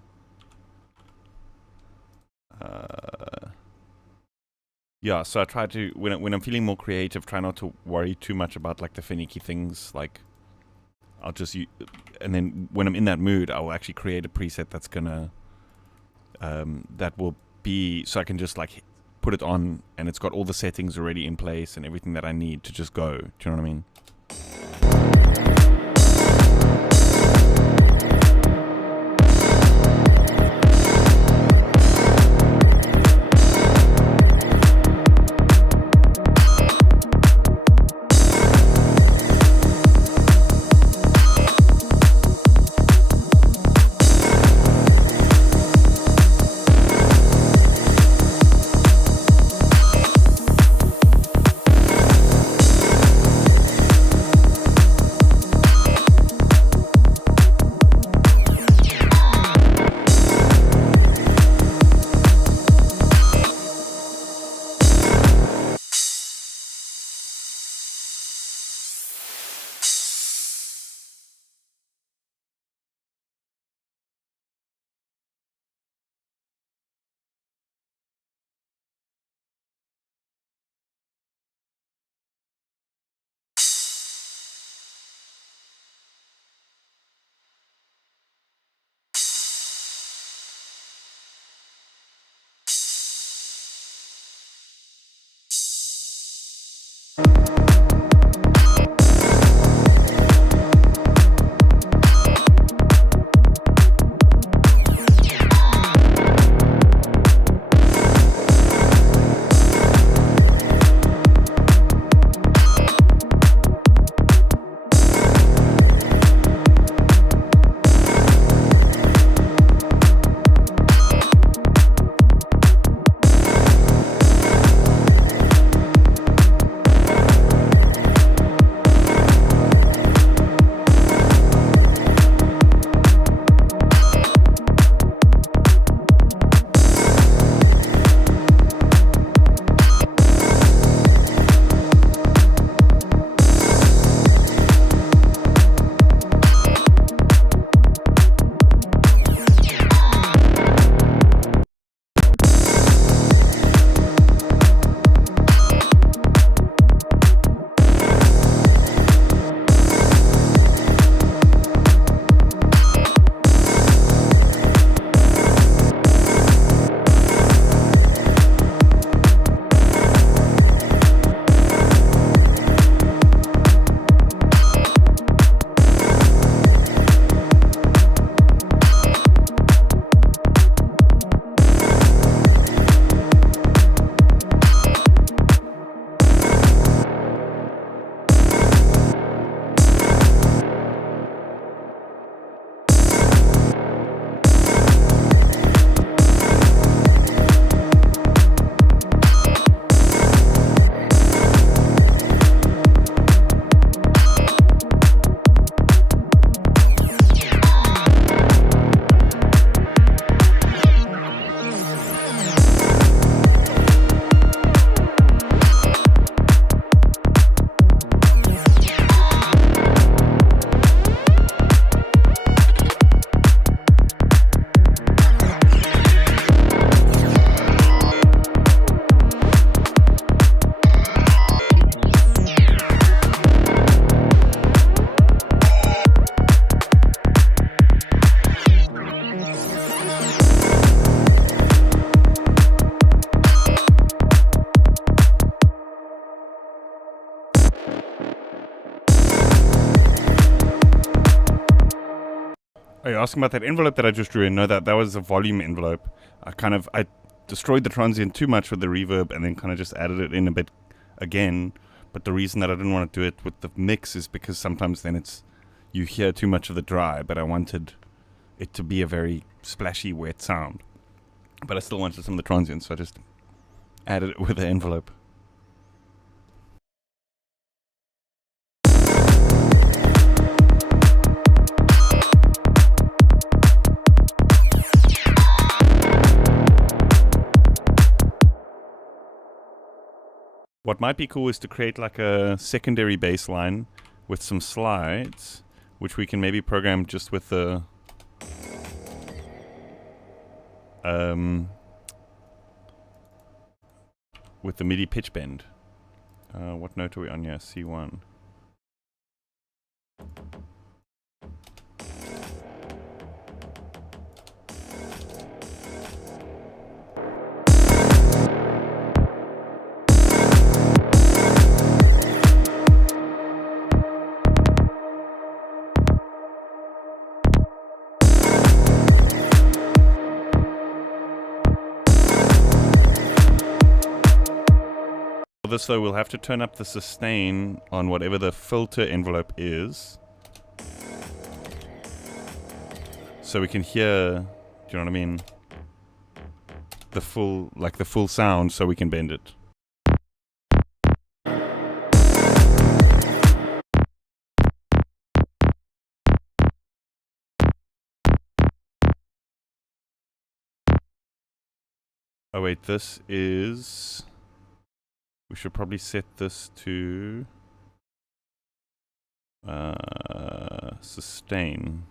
Yeah, so I try to, when I'm feeling more creative, try not to worry too much about like the finicky things. Like I'll just and then when I'm in that mood, I'll actually create a preset that's gonna that will be, so I can just like put it on and it's got all the settings already in place and everything that I need to just go. Do you know what I mean? you're asking about that envelope that I just drew in, no, that was a volume envelope. I destroyed the transient too much with the reverb and then kind of just added it in a bit again. But the reason that I didn't want to do it with the mix is because sometimes then you hear too much of the dry, but I wanted it to be a very splashy, wet sound. But I still wanted some of the transients, so I just added it with the envelope. What might be cool is to create like a secondary bass line with some slides, which we can maybe program just with the MIDI pitch bend. What note are we on here? C1. For this though, we'll have to turn up the sustain on whatever the filter envelope is, so we can hear, do you know what I mean, the full sound, so we can bend it. Oh wait, this is... We should probably set this to sustain.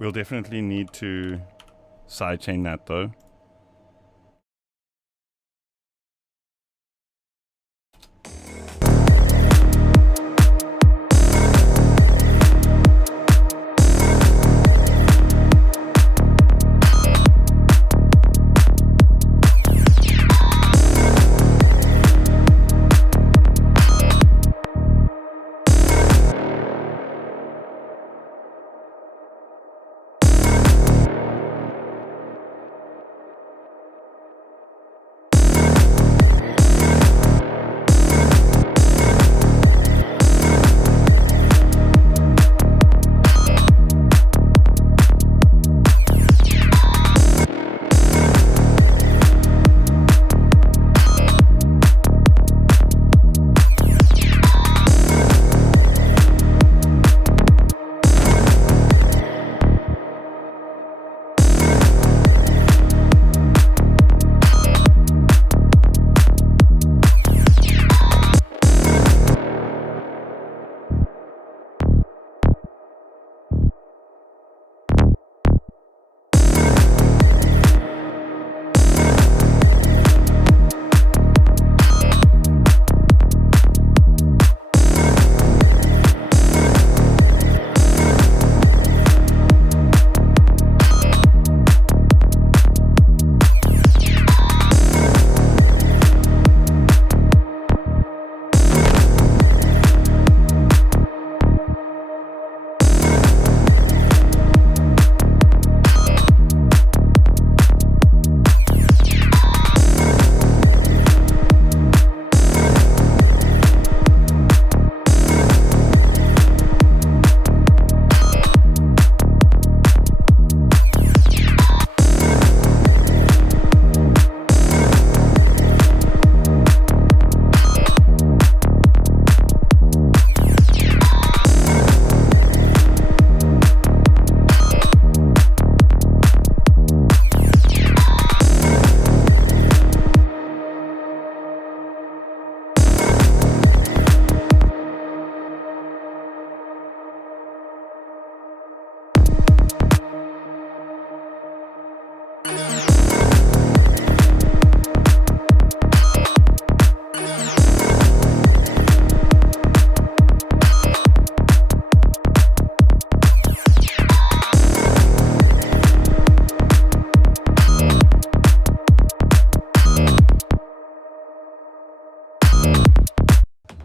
We'll definitely need to sidechain that though.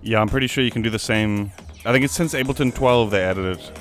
Yeah, I'm pretty sure you can do the same. I think it's since Ableton 12 they added it.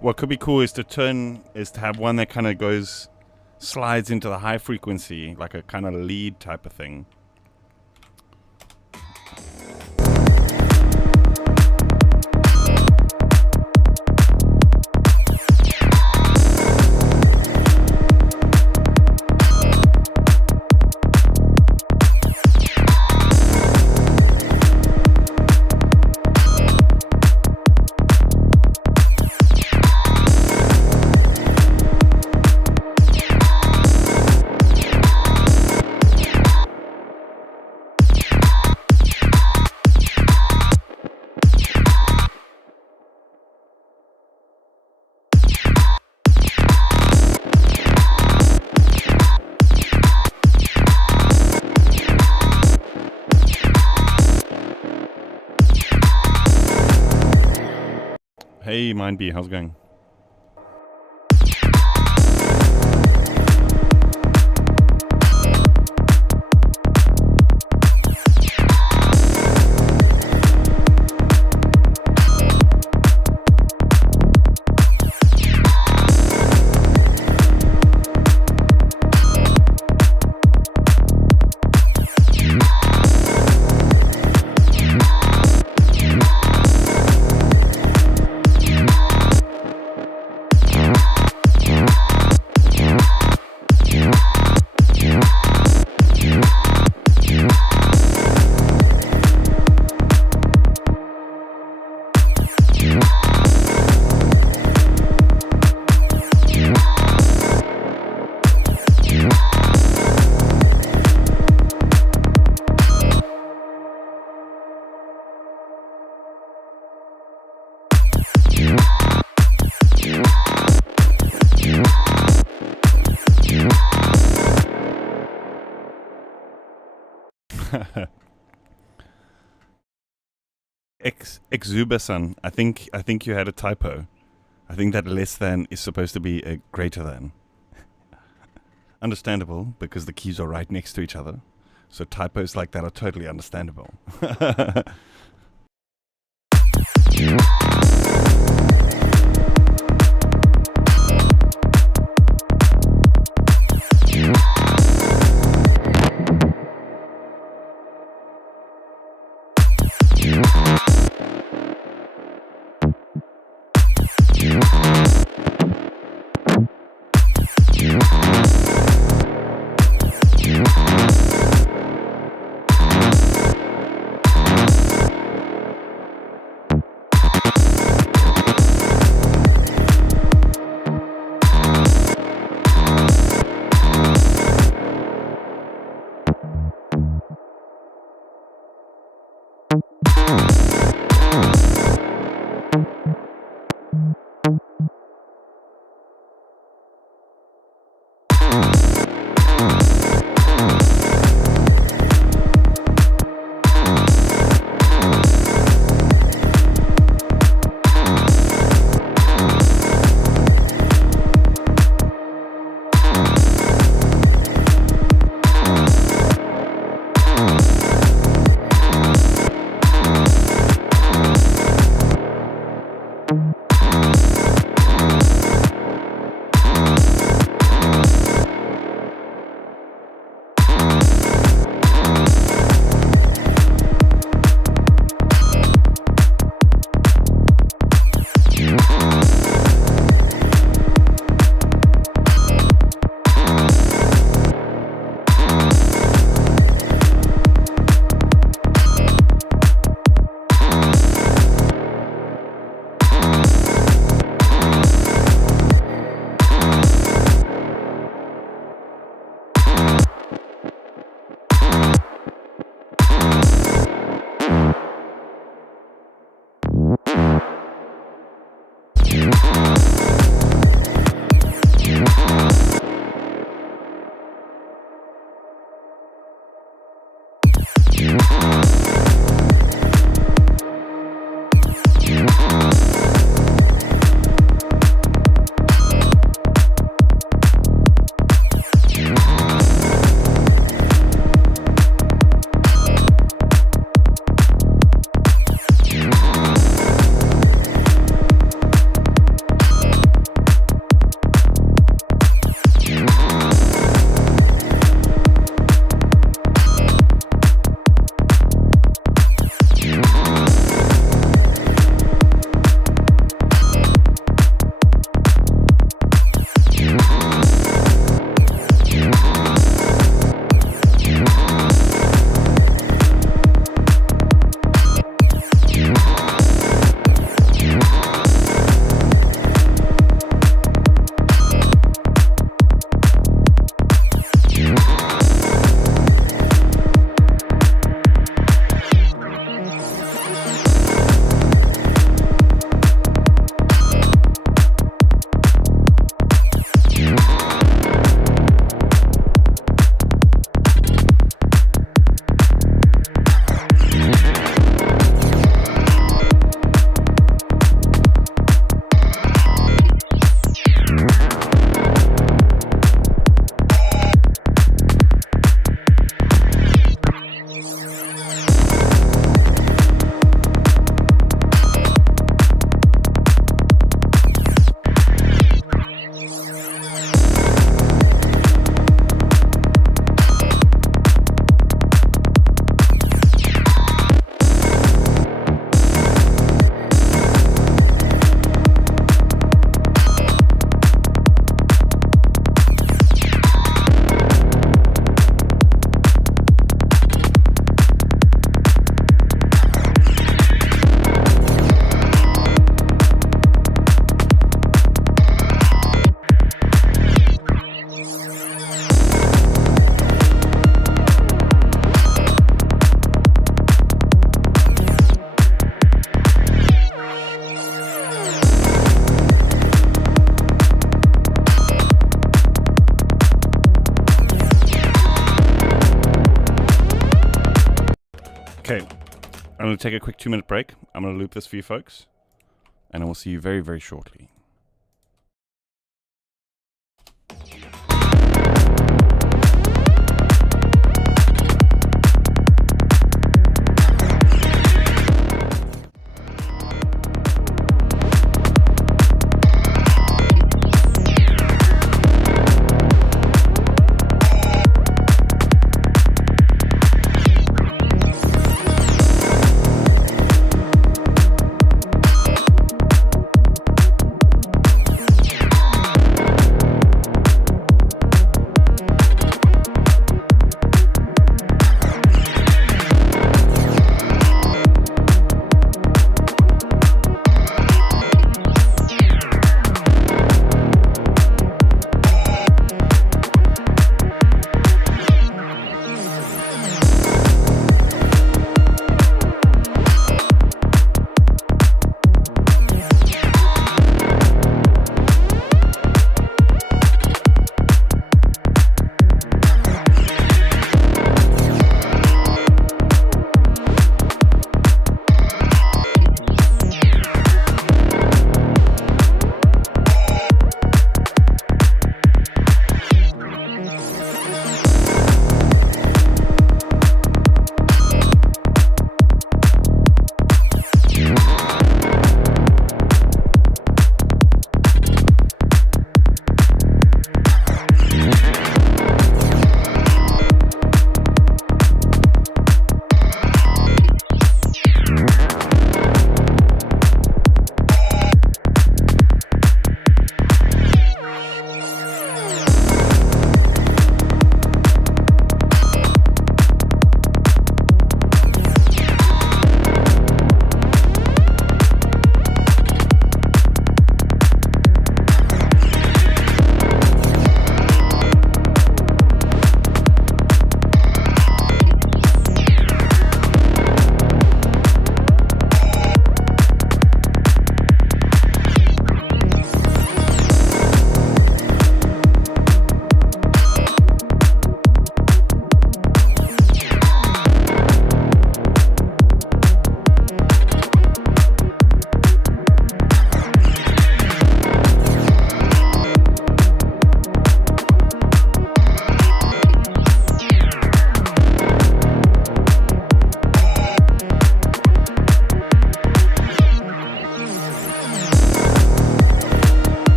What could be cool is to have one that kind of slides into the high frequency, like a kind of lead type of thing. Hey, MindB, how's it going? Exuberson, I think you had a typo. I think that less than is supposed to be a greater than. Understandable, because the keys are right next to each other. So typos like that are totally understandable. Okay, I'm going to take a quick 2-minute break. I'm going to loop this for you folks, and I will see you very, very shortly.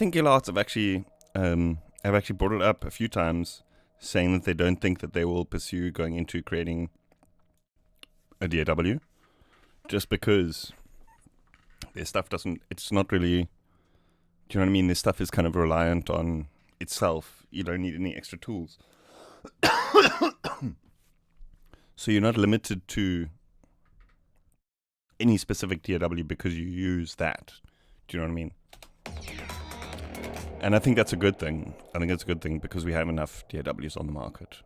think Gilarts have actually brought it up a few times, saying that they don't think that they will pursue going into creating a DAW, just because their stuff it's not really, do you know what I mean? This stuff is kind of reliant on itself. You don't need any extra tools. So you're not limited to any specific DAW because you use that. Do you know what I mean? And I think that's a good thing. I think it's a good thing because we have enough DAWs on the market.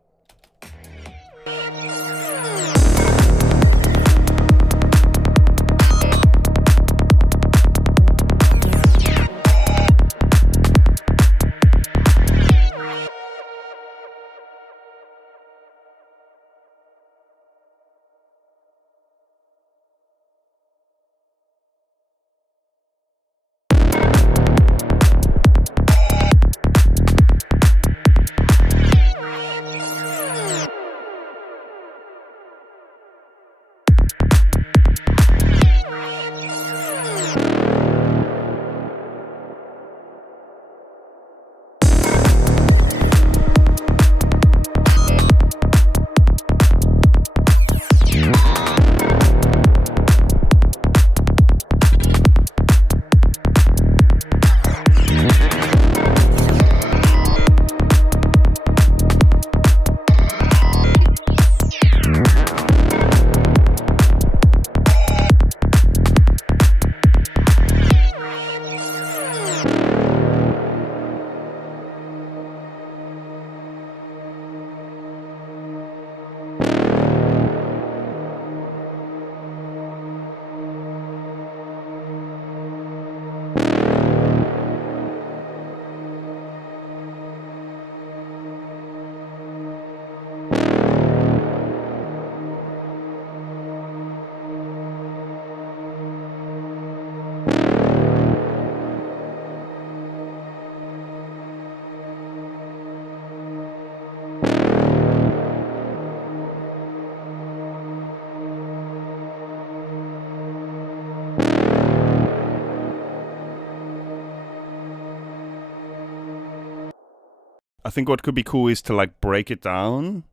I think what could be cool is to like break it down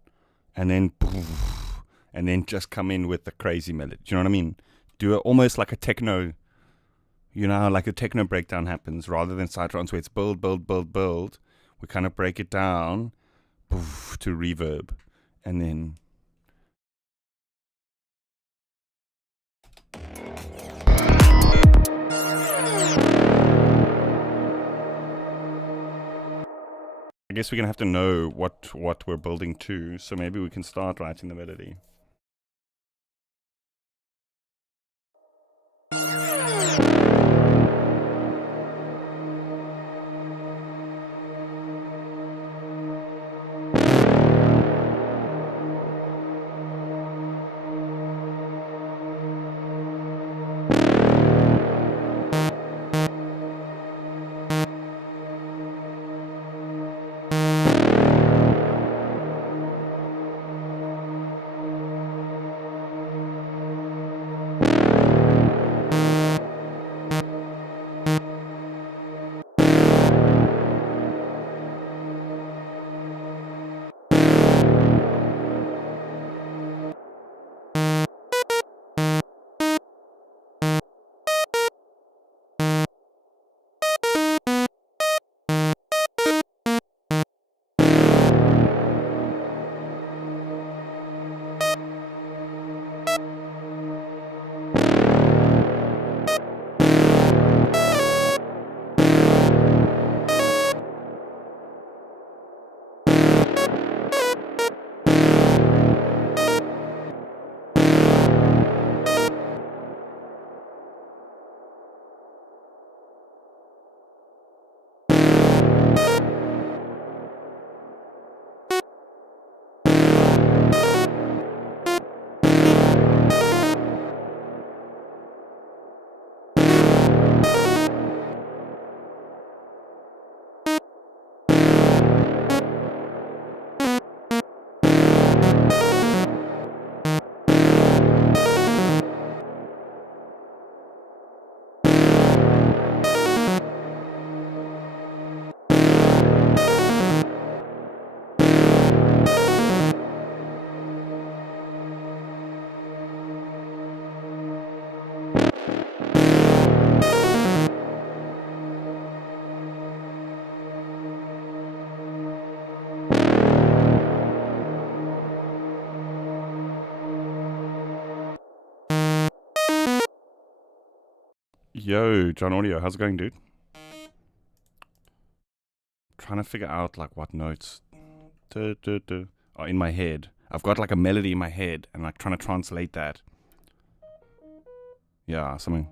and then just come in with the crazy melody. Do you know what I mean? Do it almost like a techno, you know how like a techno breakdown happens, rather than sidetrons where it's build, build, build, build. We kind of break it down to reverb, and then I guess we're gonna have to know what we're building to, so maybe we can start writing the melody. Yo, John Audio, how's it going, dude? Trying to figure out like what notes are in my head. I've got like a melody in my head and like trying to translate that. Yeah, something.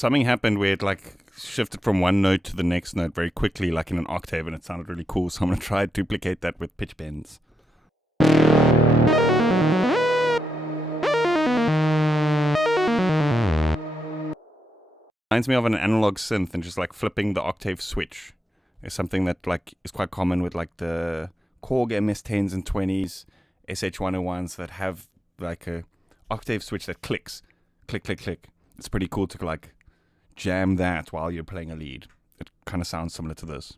Something happened where it like shifted from one note to the next note very quickly, like in an octave, and it sounded really cool. So I'm gonna try to duplicate that with pitch bends. Reminds me of an analog synth, and just like flipping the octave switch is something that like is quite common with like the Korg MS10s and 20s, SH101s that have like a octave switch that clicks, click, click, click. It's pretty cool to like jam that while you're playing a lead. It kind of sounds similar to this.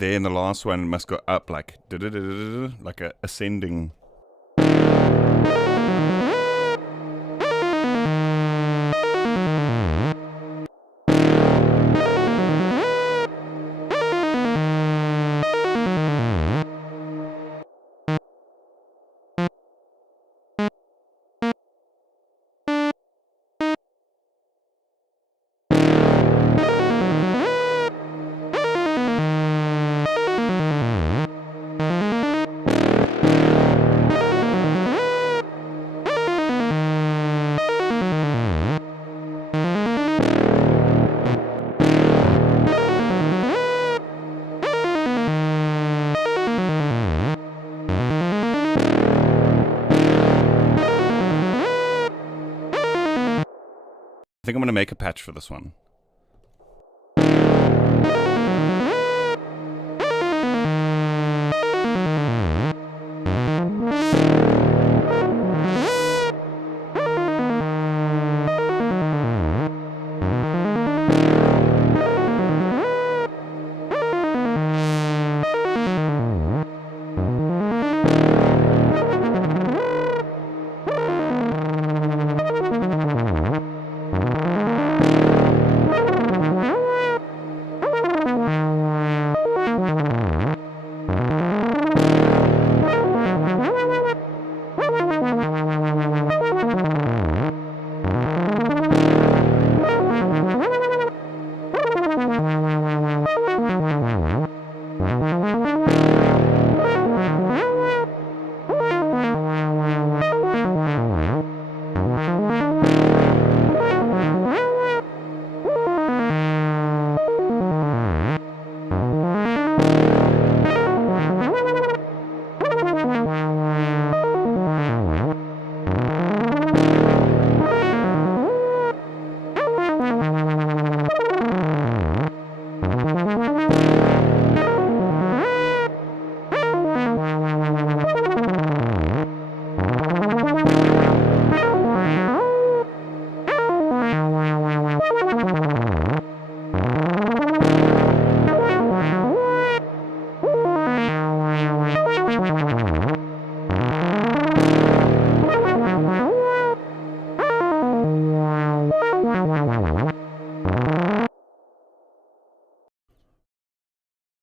And then the last one must go up like a ascending. I think I'm going to make a patch for this one.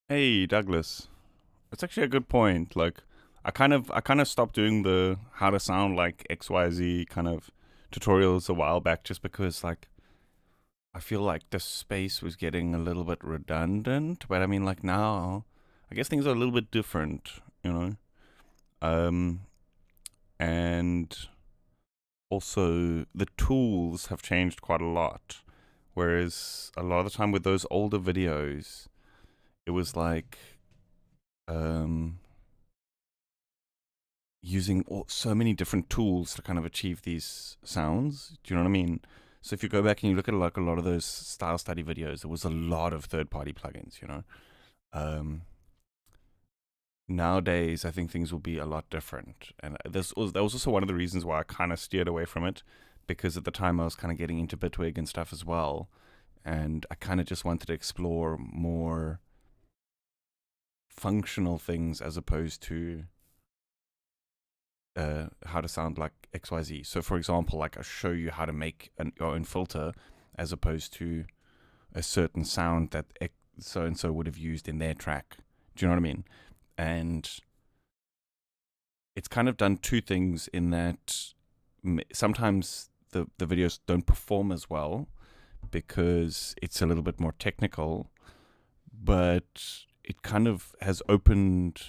Hey Douglas, it's actually a good point. Like, I kind of stopped doing the how to sound like XYZ kind of tutorials a while back, just because like I feel like the space was getting a little bit redundant. But I mean, like now, I guess things are a little bit different, you know. And also the tools have changed quite a lot. Whereas a lot of the time with those older videos, it was like using so many different tools to kind of achieve these sounds. Do you know what I mean? So if you go back and you look at like a lot of those style study videos, there was a lot of third-party plugins, you know. Nowadays, I think things will be a lot different. And that was also one of the reasons why I kind of steered away from it, because at the time I was kind of getting into Bitwig and stuff as well. And I kind of just wanted to explore more functional things as opposed to how to sound like XYZ. So for example, like I show you how to make your own filter as opposed to a certain sound that so and so would have used in their track. Do you know what I mean? And it's kind of done two things in that sometimes the videos don't perform as well because it's a little bit more technical, but it kind of has opened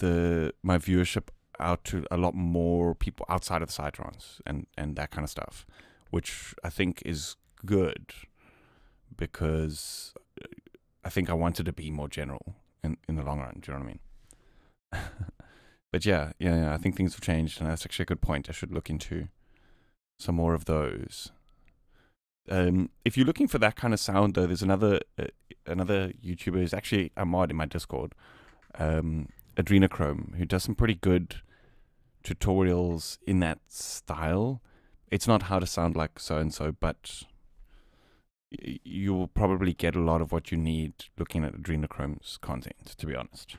my viewership out to a lot more people outside of the sidetrons and that kind of stuff, which I think is good, because I think I wanted to be more general in the long run. Do you know what I mean? But yeah, I think things have changed, and that's actually a good point. I should look into some more of those. If you're looking for that kind of sound, though, there's another YouTuber who's actually a mod in my Discord, Adrenochrome, who does some pretty good tutorials in that style. It's not how to sound like so and so, but you will probably get a lot of what you need looking at adrenochrome's content, to be honest.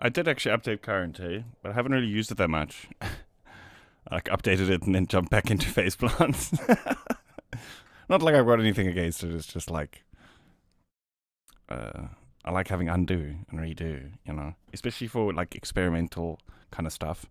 I did actually update current, but I haven't really used it that much. Like updated it and then jumped back into phase plants. Not like I've got anything against it. It's just like I like having undo and redo, you know, especially for like experimental kind of stuff.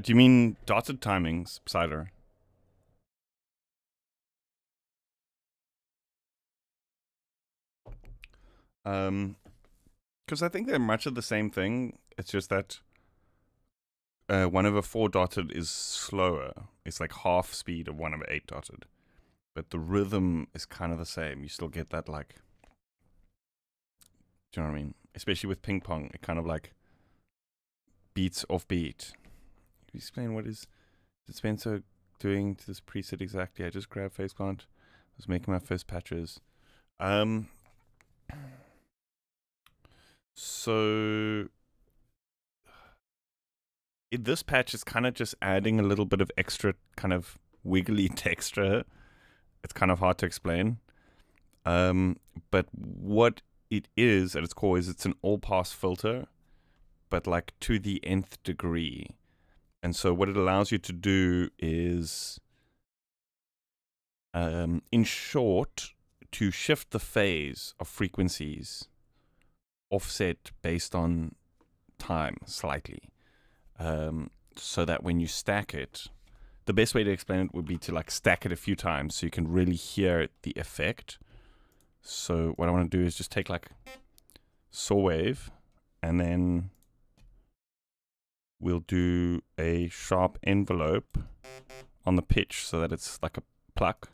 Do you mean dotted timings, Cider? Because I think they're much of the same thing. It's just that 1/4 dotted is slower. It's like half speed of 1/8 dotted. But the rhythm is kind of the same. You still get that, like, do you know what I mean? Especially with ping pong, it kind of like beats off beat. Can you explain what is Spencer doing to this preset exactly? I just grabbed faceplant. I was making my first patches. So this patch is kind of just adding a little bit of extra kind of wiggly texture. It's kind of hard to explain. But what it is, at its core, is it's an all-pass filter, but like to the nth degree. And so what it allows you to do is, in short, to shift the phase of frequencies offset based on time slightly. So that when you stack it, the best way to explain it would be to like stack it a few times so you can really hear the effect. So what I want to do is just take like saw wave, and then we'll do a sharp envelope on the pitch so that it's like a pluck.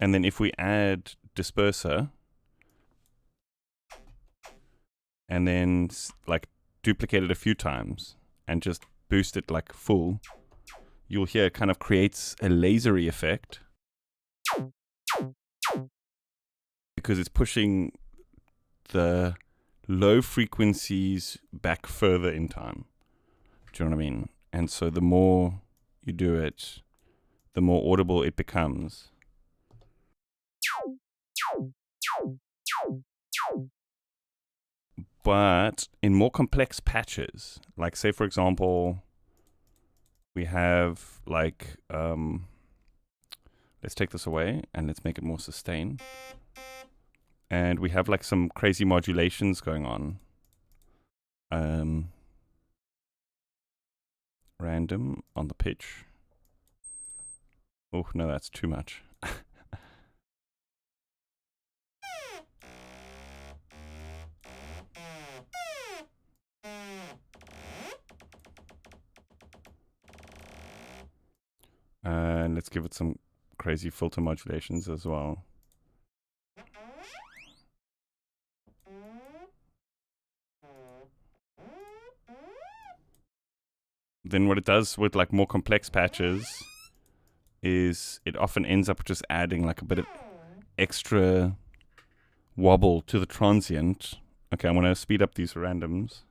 And then if we add disperser, and then like duplicate it a few times and just boost it like full, you'll hear it kind of creates a lasery effect because it's pushing the low frequencies back further in time. Do you know what I mean? And so the more you do it, the more audible it becomes. But in more complex patches, like say for example, we have like, let's take this away and let's make it more sustained. And we have like some crazy modulations going on. Random on the pitch. Oh no, that's too much. And let's give it some crazy filter modulations as well. Then what it does with like more complex patches is it often ends up just adding like a bit of extra wobble to the transient. Okay, I'm going to speed up these randoms.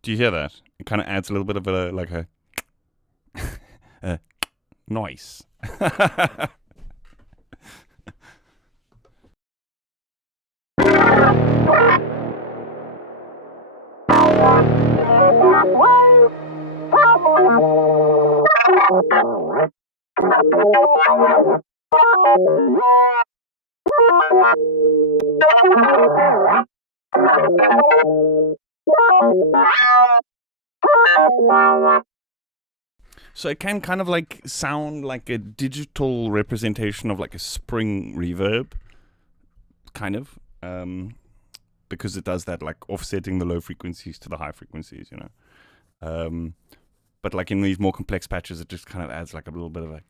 Do you hear that? It kind of adds a little bit of a, like a noise. So it can kind of like sound like a digital representation of like a spring reverb, kind of, because it does that, like offsetting the low frequencies to the high frequencies, you know. But like in these more complex patches, it just kind of adds like a little bit of a,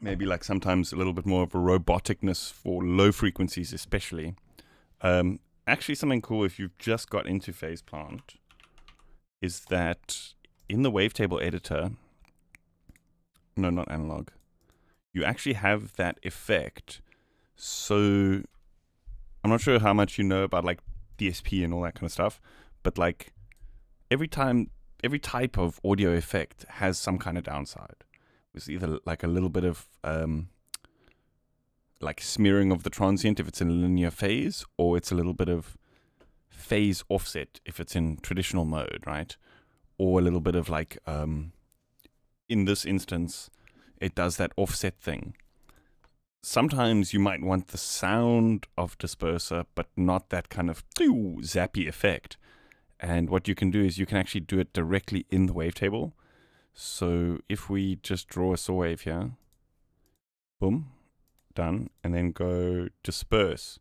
maybe like sometimes a little bit more of a roboticness for low frequencies, especially. Actually, something cool if you've just got into phase plant is that in the wavetable editor, no, not analog, you actually have that effect. So I'm not sure how much you know about like DSP and all that kind of stuff, but like every type of audio effect has some kind of downside. It's either like a little bit of like smearing of the transient if it's in a linear phase, or it's a little bit of phase offset if it's in traditional mode, right? Or a little bit of like, in this instance, it does that offset thing. Sometimes you might want the sound of disperser, but not that kind of zappy effect. And what you can do is you can actually do it directly in the wavetable. So if we just draw a saw wave here, boom, done, and then go disperse.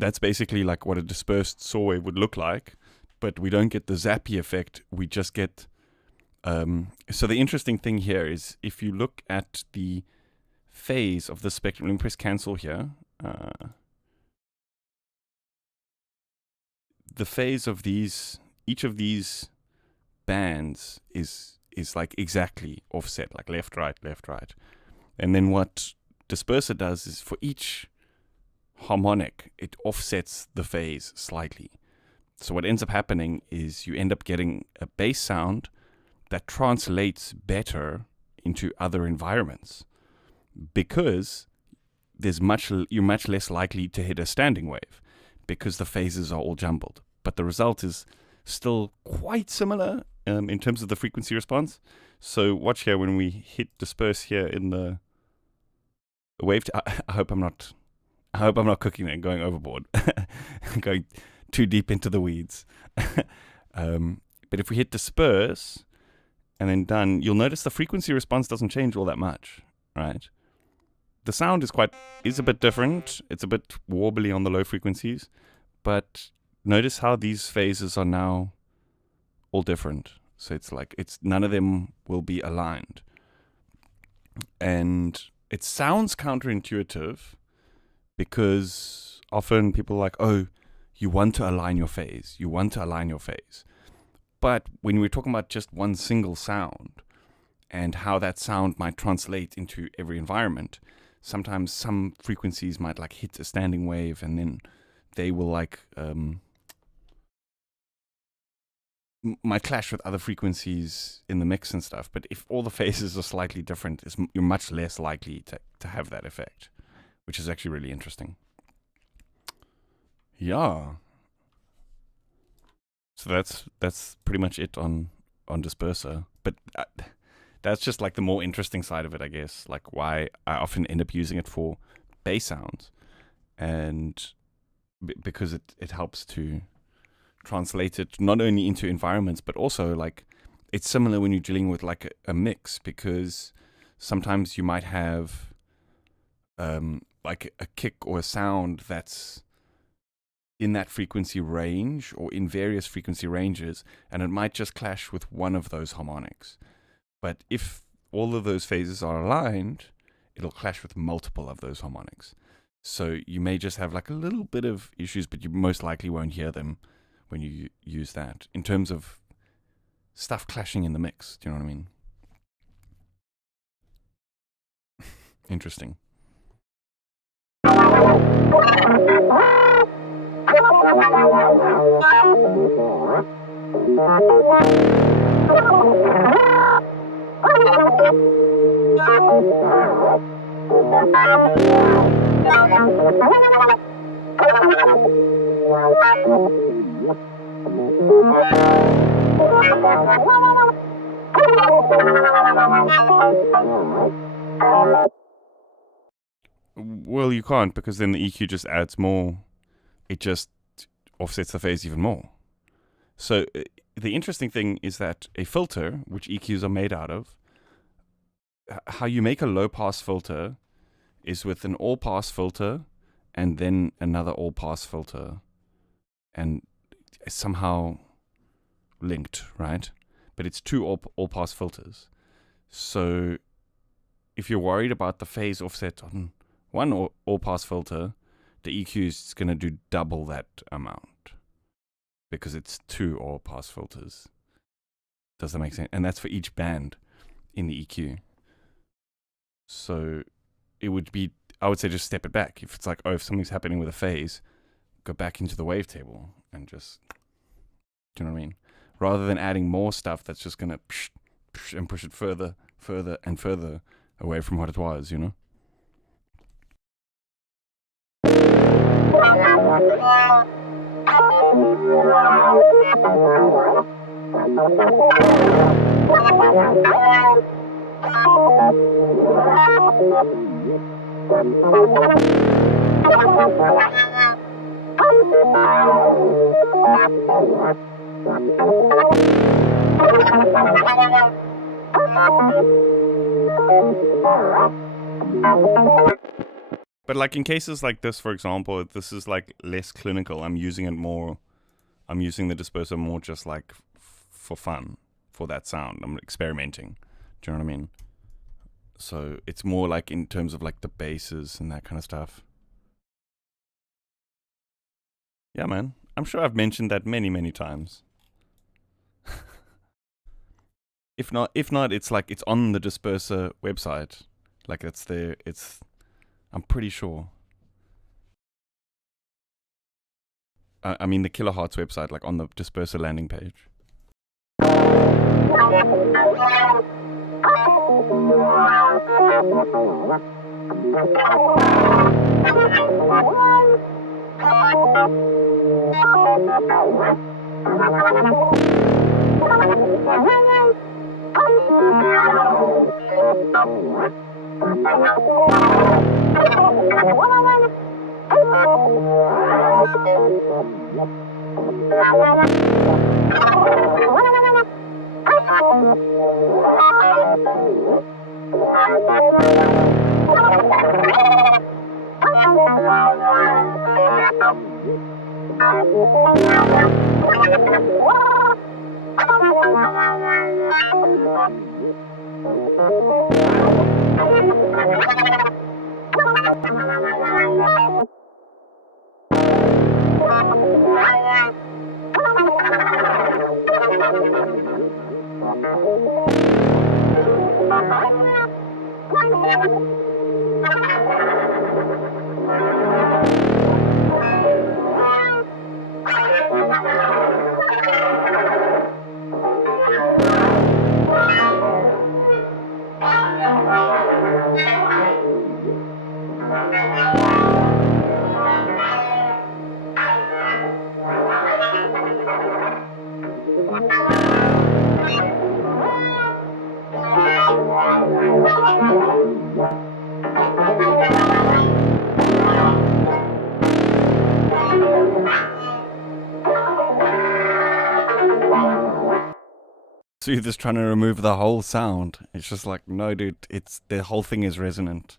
That's basically like what a dispersed saw wave would look like, but we don't get the zappy effect. We just get, so the interesting thing here is if you look at the phase of the spectrum, let me press cancel here. the phase of each of these bands is like exactly offset, like left, right. And then what disperser does is for each harmonic, it offsets the phase slightly. So what ends up happening is you end up getting a bass sound that translates better into other environments, because you're much less likely to hit a standing wave because the phases are all jumbled. But the result is still quite similar in terms of the frequency response. So watch here when we hit disperse here in the wave. I hope I'm not cooking it and going overboard, going too deep into the weeds. But if we hit disperse and then done, you'll notice the frequency response doesn't change all that much, right? The sound is a bit different. It's a bit warbly on the low frequencies, but notice how these phases are now all different. So it's none of them will be aligned. And it sounds counterintuitive because often people are like, oh, you want to align your phase. But when we're talking about just one single sound and how that sound might translate into every environment, sometimes some frequencies might like hit a standing wave and then they will like might clash with other frequencies in the mix and stuff. But if all the phases are slightly different, you're much less likely to have that effect, which is actually really interesting. Yeah. So that's pretty much it on disperser. But that's just like the more interesting side of it, I guess. Like why I often end up using it for bass sounds, and because it helps to translate it not only into environments, but also like it's similar when you're dealing with like a mix, because sometimes you might have like a kick or a sound that's in that frequency range or in various frequency ranges, and it might just clash with one of those harmonics. But if all of those phases are aligned, it'll clash with multiple of those harmonics. So you may just have like a little bit of issues, but you most likely won't hear them when you use that, in terms of stuff clashing in the mix. Do you know what I mean? Interesting. Well, you can't, because then the EQ just adds more. It just offsets the phase even more. So the interesting thing is that a filter, which EQs are made out of, how you make a low-pass filter is with an all-pass filter and then another all-pass filter, and it's somehow linked, right? But it's two all-pass filters. So if you're worried about the phase offset on one all-pass filter, the EQ is going to do double that amount because it's two all-pass filters. Does that make sense? And that's for each band in the EQ. So it would be, I would say, just step it back. If it's like, oh, if something's happening with a phase, go back into the wavetable and just, do you know what I mean? Rather than adding more stuff that's just going to and push it further and further away from what it was, you know? But like in cases like this, for example, this is like less clinical. I'm using the disperser more just like for fun, for that sound. I'm experimenting. Do you know what I mean? So it's more like in terms of like the basses and that kind of stuff. Yeah, man. I'm sure I've mentioned that many, many times. If not, it's like it's on the disperser website. Like it's there. I'm pretty sure. I mean the Kilohertz website, like on the disperser landing page. So you're just trying to remove the whole sound. It's just like, no, dude, it's the whole thing is resonant.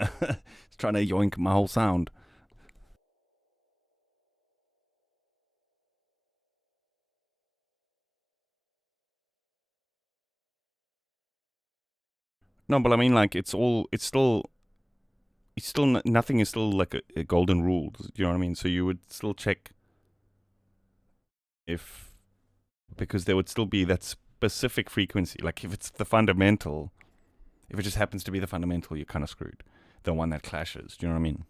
It's trying to yoink my whole sound. No, but I mean, like, nothing is still like a golden rule. Do you know what I mean? So you would still check because there would still be that specific frequency. Like if it's the fundamental, if it just happens to be the fundamental, you're kind of screwed. The one that clashes. Do you know what I mean?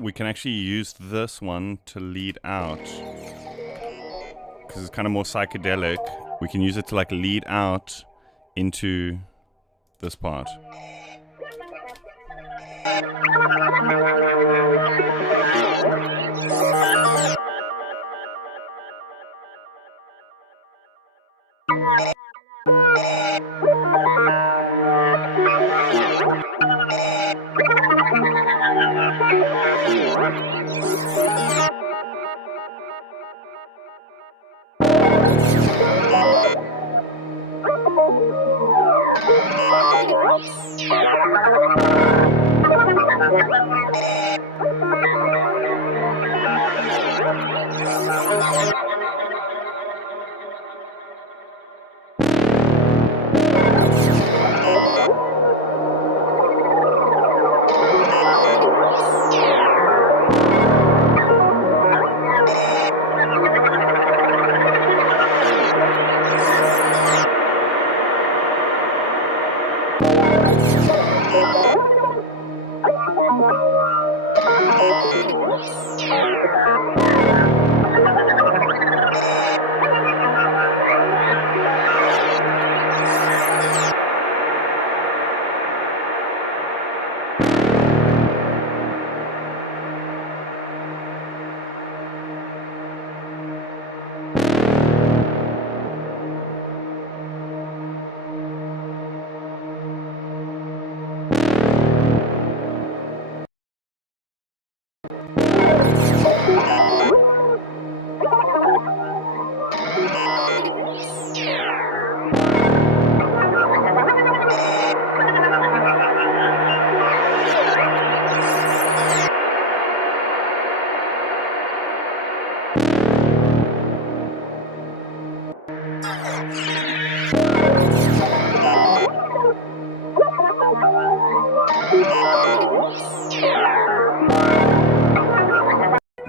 We can actually use this one to lead out because it's kind of more psychedelic. We can use it to like lead out into this part.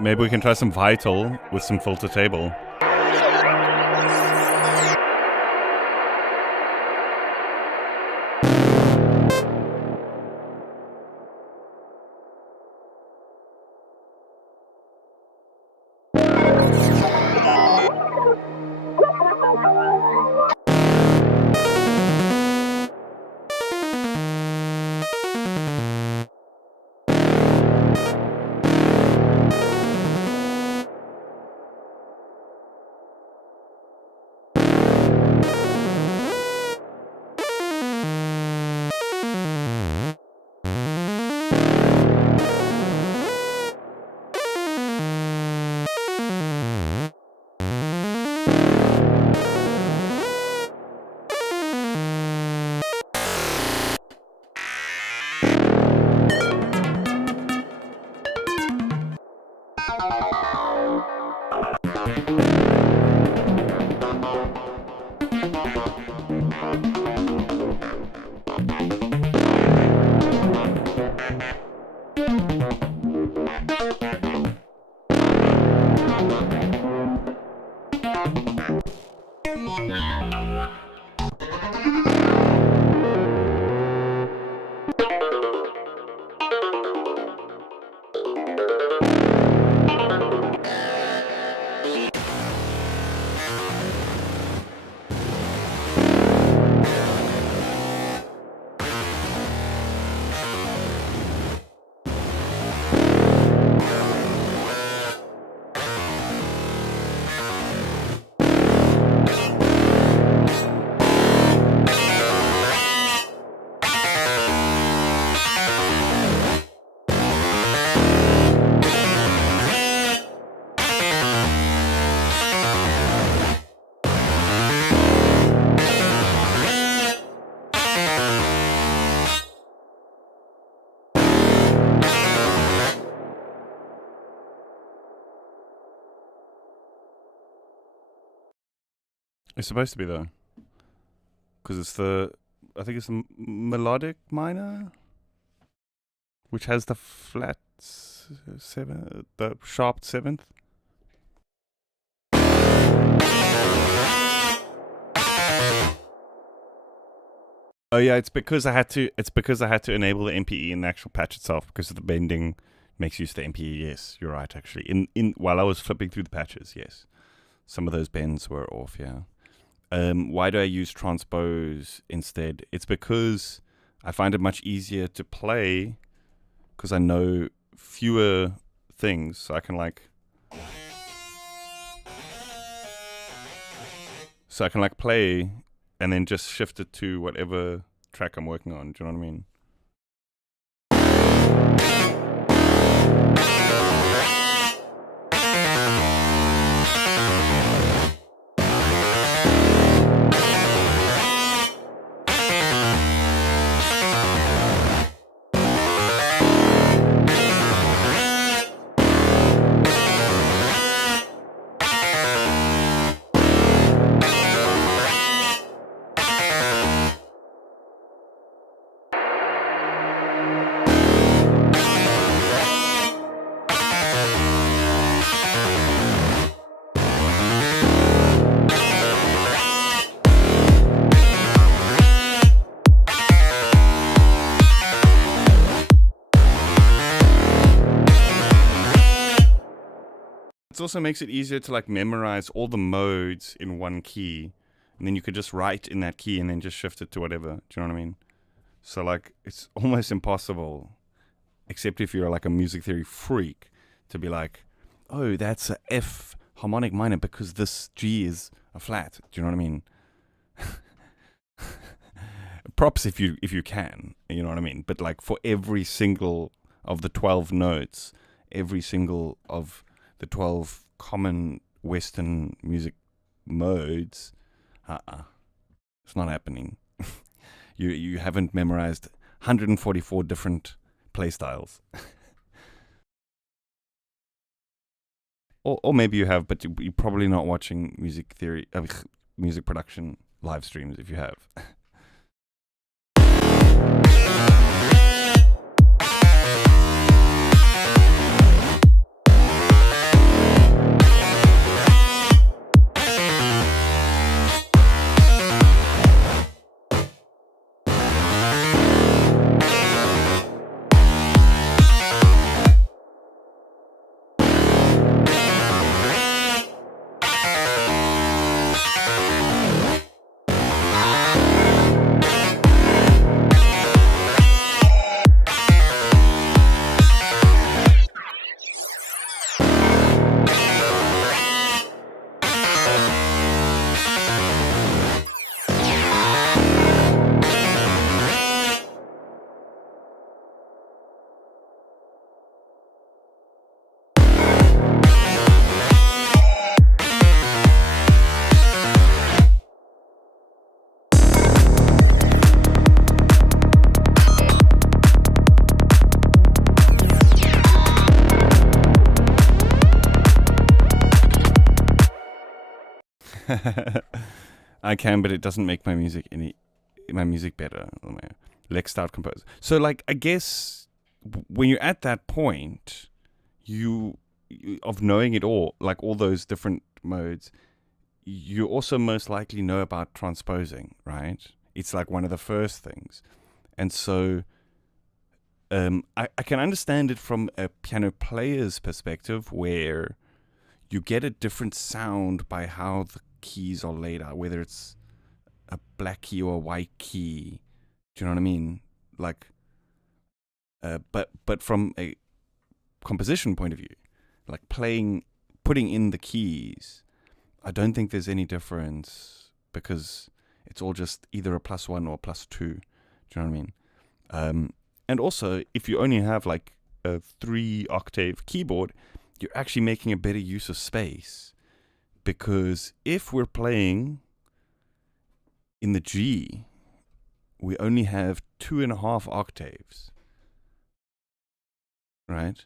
Maybe we can try some vital with some FilterTable. It's supposed to be though, because it's the, I think it's the melodic minor, which has the flat seven, the sharp seventh. Oh yeah, it's because I had to enable the MPE in the actual patch itself because of the bending makes use of the MPE. Yes, you're right. Actually, in while I was flipping through the patches, yes, some of those bends were off. Yeah. Why do I use transpose instead? It's because I find it much easier to play because I know fewer things, so I can play and then just shift it to whatever track I'm working on. Do you know what I mean? It also makes it easier to memorize all the modes in one key, and then you could just write in that key and then just shift it to whatever. Do you know what I mean? So it's almost impossible, except if you're a music theory freak, to be like, oh, that's a F harmonic minor because this G is a flat. Do you know what I mean? Props if you can, you know what I mean? But for every single of the 12 notes, every single of the 12 common Western music modes, it's not happening. You haven't memorized 144 different play styles. or maybe you have, but you're probably not watching music production live streams if you have. I can, but it doesn't make my music better. Lexed out composer. So I guess when you're at that point, of knowing it all, like all those different modes, you also most likely know about transposing, right? It's like one of the first things. And so I can understand it from a piano player's perspective, where you get a different sound by how the keys are laid out, whether it's a black key or a white key. Do you know what I mean? Like, but from a composition point of view, like putting in the keys, I don't think there's any difference, because it's all just either a +1 or a +2. Do you know what I mean? And also, if you only have like a 3-octave keyboard, you're actually making a better use of space, because if we're playing in the G, we only have 2.5 octaves, right?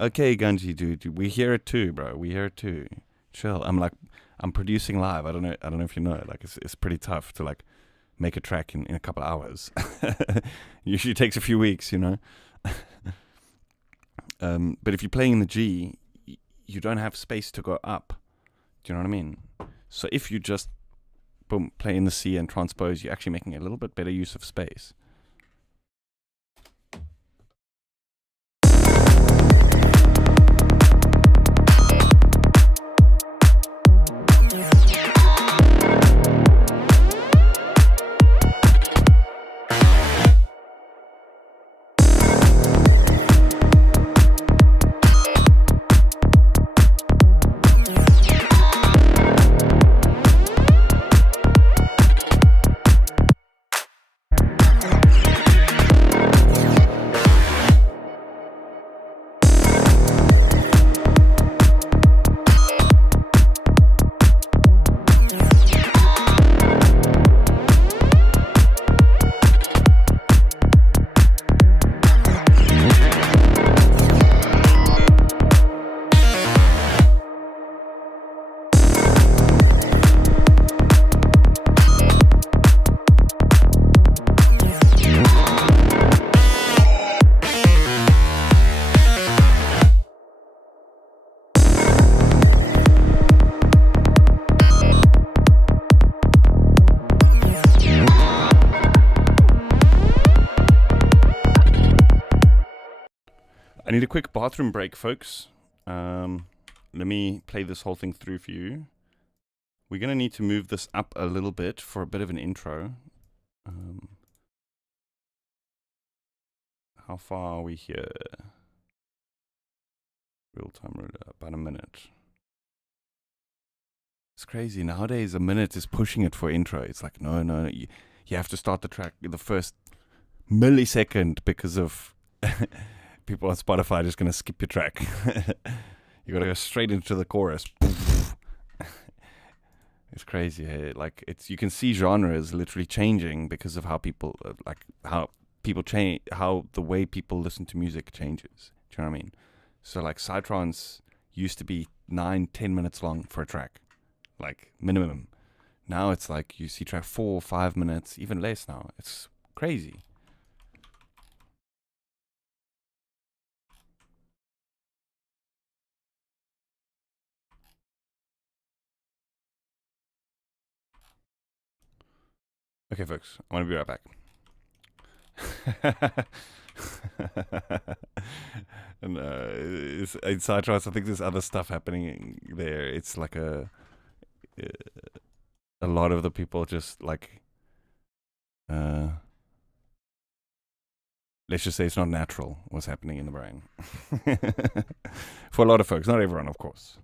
Okay, Gunji, dude, we hear it too, bro. We hear it too. Chill. I'm producing live. I don't know if you know. Like, it's pretty tough to like make a track in a couple of hours. Usually takes a few weeks, you know. But if you're playing in the G, you don't have space to go up. Do you know what I mean? So if you just boom play in the C and transpose, you're actually making a little bit better use of space. I need a quick bathroom break, folks. Let me play this whole thing through for you. We're going to need to move this up a little bit for a bit of an intro. How far are we here? Real-time ruler, about a minute. It's crazy. Nowadays, a minute is pushing it for intro. It's like, no, you have to start the track in the first millisecond, because of people on Spotify are just going to skip your track. You got to go straight into the chorus. It's crazy. Hey? Like, you can see genres literally changing because of how people change, how the way people listen to music changes. Do you know what I mean? So like psytrance used to be 9-10 minutes long for a track, like minimum. Now it's like you see track 4 or 5 minutes, even less now. It's crazy. Okay, folks, I want to be right back. And in psytrance, I think there's other stuff happening there. It's like a lot of the people just like, let's just say it's not natural what's happening in the brain. For a lot of folks, not everyone, of course.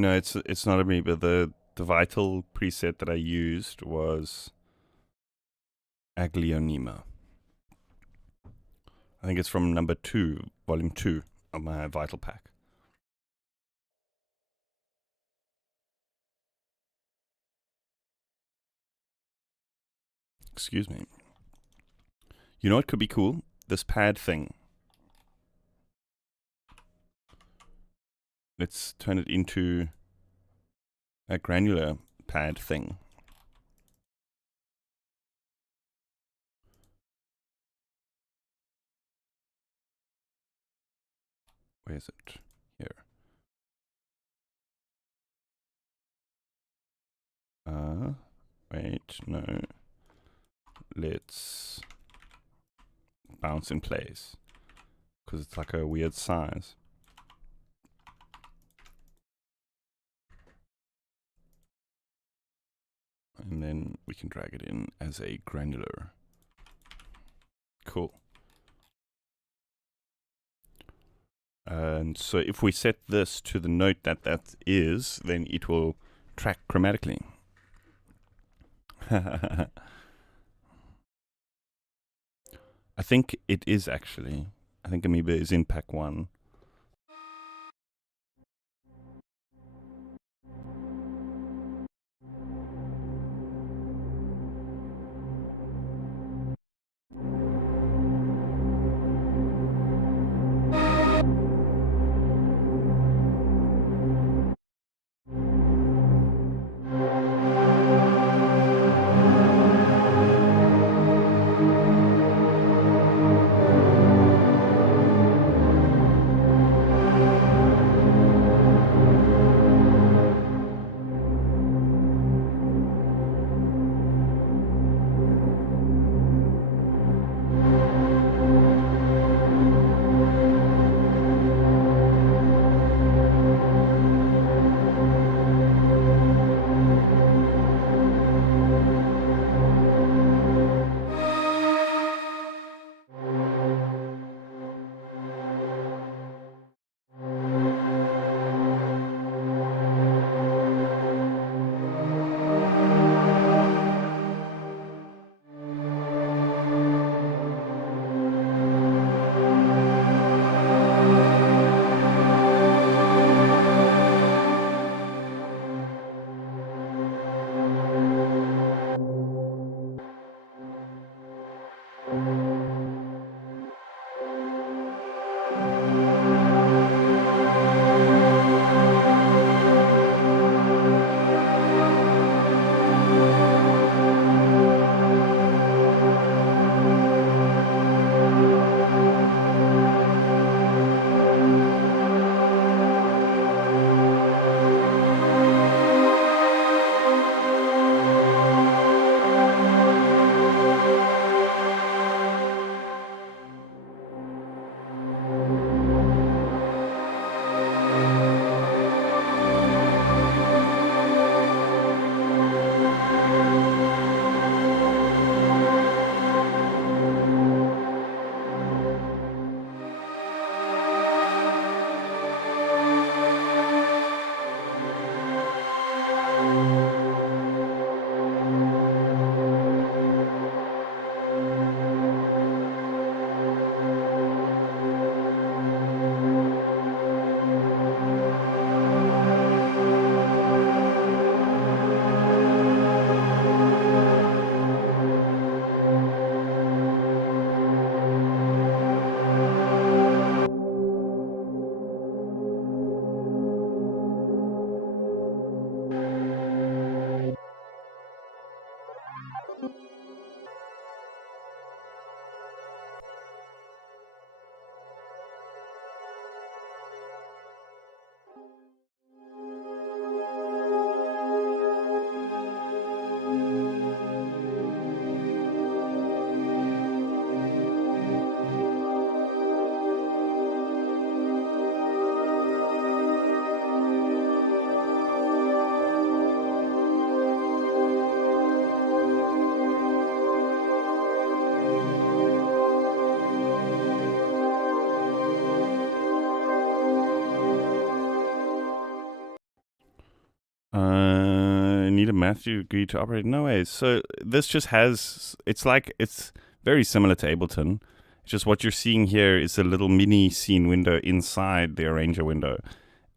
No, it's not Amoeba. The vital preset that I used was Aglionema. I think it's from number 2, volume 2 of my vital pack. Excuse me. You know what could be cool? This pad thing. Let's turn it into a granular pad thing. Where is it? Here. Wait, no. Let's bounce in place because it's like a weird size. And then we can drag it in as a granular. Cool. And so if we set this to the note that that is, then it will track chromatically. I think it is actually. I think Amoeba is in pack 1. Need a math degree to operate? No way. So this just has, it's very similar to Ableton. Just what you're seeing here is a little mini scene window inside the arranger window.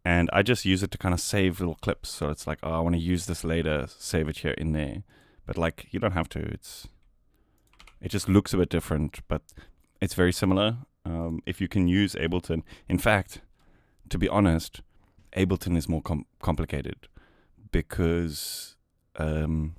And I just use it to kind of save little clips. So it's like, oh, I want to use this later, save it here in there. But like, you don't have to. It just looks a bit different, but it's very similar. If you can use Ableton. In fact, to be honest, Ableton is more complicated because of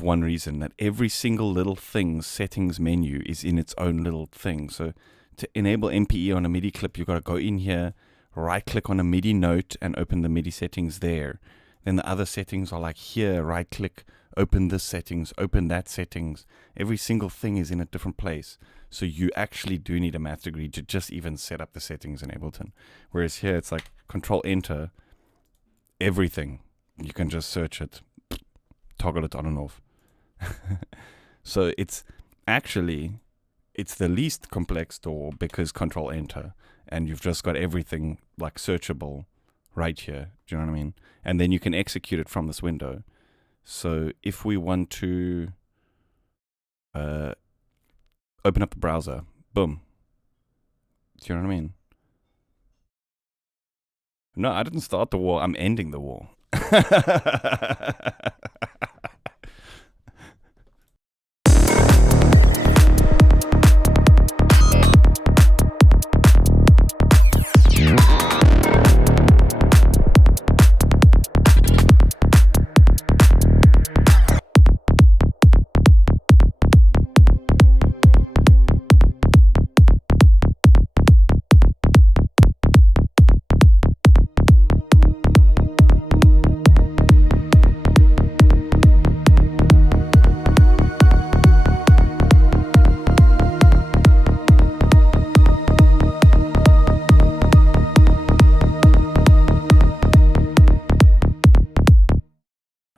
one reason, that every single little thing's settings menu is in its own little thing. So to enable MPE on a MIDI clip, you've got to go in here, right click on a MIDI note and open the MIDI settings there. Then the other settings are like here, right click, open this settings, open that settings. Every single thing is in a different place. So you actually do need a math degree to just even set up the settings in Ableton. Whereas here it's like Control Enter, everything. You can just search it, toggle it on and off. So it's the least complex DAW because Control Enter, and you've just got everything like searchable right here. Do you know what I mean? And then you can execute it from this window. So if we want to open up the browser, boom. Do you know what I mean? No, I didn't start the war. I'm ending the war.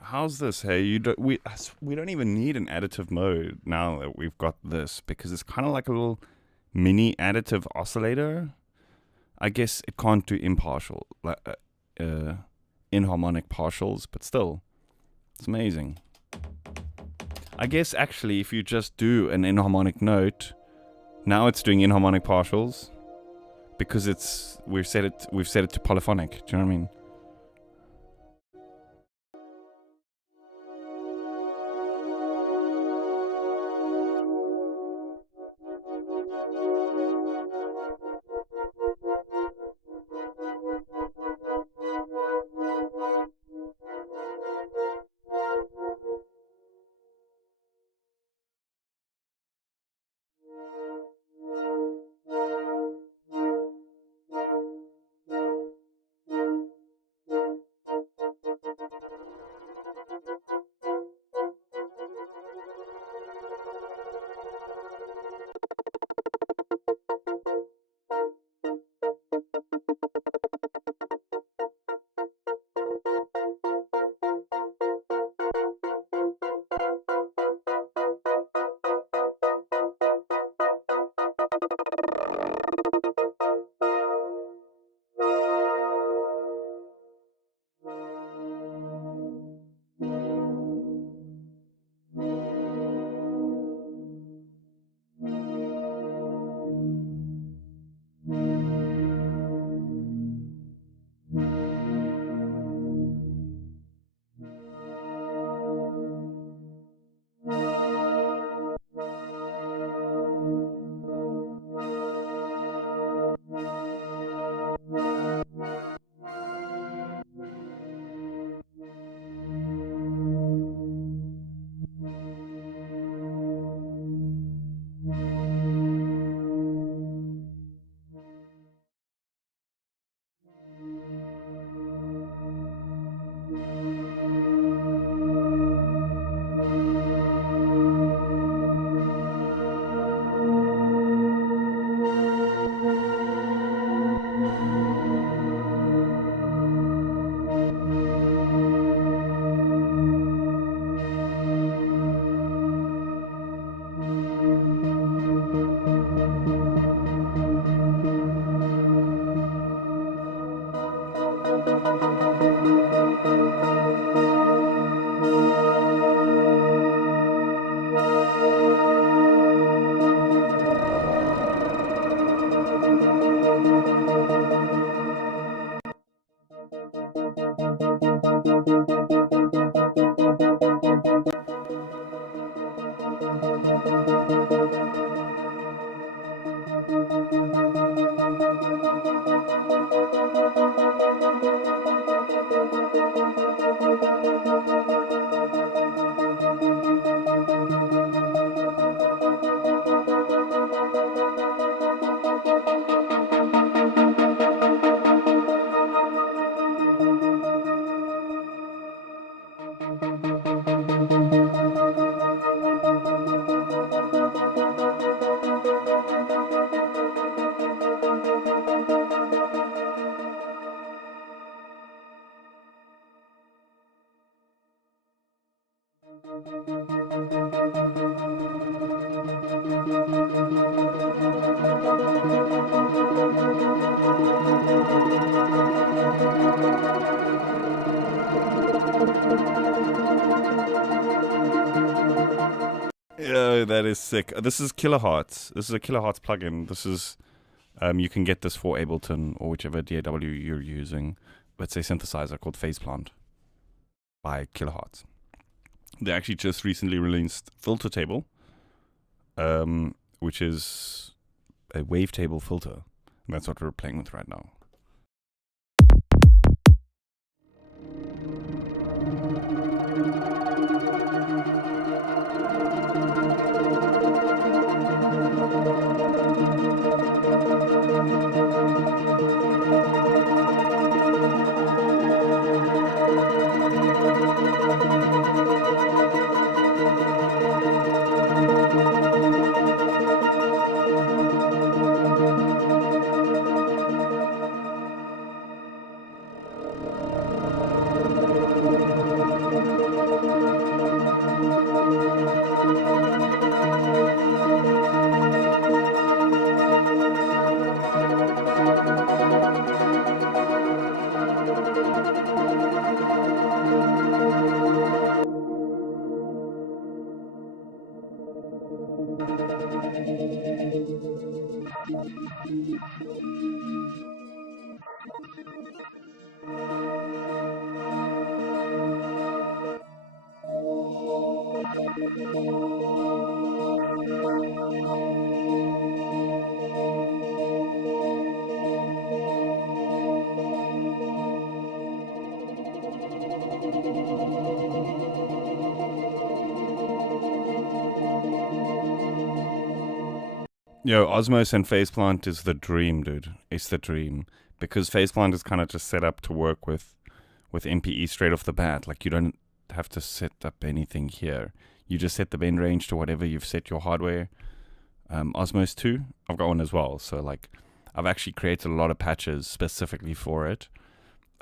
How's this? Hey, we don't even need an additive mode now that we've got this, because it's kind of like a little mini additive oscillator. I guess it can't do impartial, inharmonic partials, but still, it's amazing. I guess actually, if you just do an inharmonic note, now it's doing inharmonic partials because we've set it to polyphonic. Do you know what I mean? Yeah, that is sick. This is Kilohertz. This is a Kilohertz plugin. This is, you can get this for Ableton or whichever DAW you're using. It's a synthesizer called Phaseplant by Kilohertz. They actually just recently released FilterTable, which is a wavetable filter. And that's what we're playing with right now. Yo, Osmos and Phaseplant is the dream, dude. It's the dream. Because Phaseplant is kind of just set up to work with MPE straight off the bat. Like, you don't have to set up anything here. You just set the bend range to whatever you've set your hardware. Osmos 2, I've got one as well. So, like, I've actually created a lot of patches specifically for it.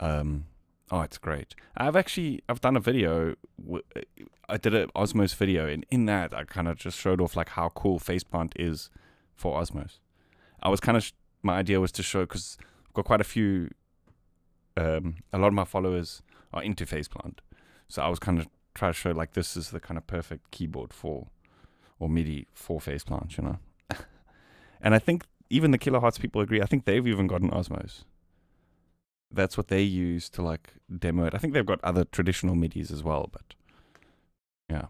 Oh, it's great. I've done a video. I did an Osmos video, and in that, I kind of just showed off, like, how cool Phaseplant is for Osmos. I was kind of, my idea was to show, because I've got quite a few, a lot of my followers are into Phaseplant. So I was kind of trying to show, like, this is the kind of perfect keyboard for, or MIDI for Phaseplant, you know. And I think even the Kilohertz people agree. I think they've even got an Osmos. That's what they use to, like, demo it. I think they've got other traditional MIDIs as well, but yeah.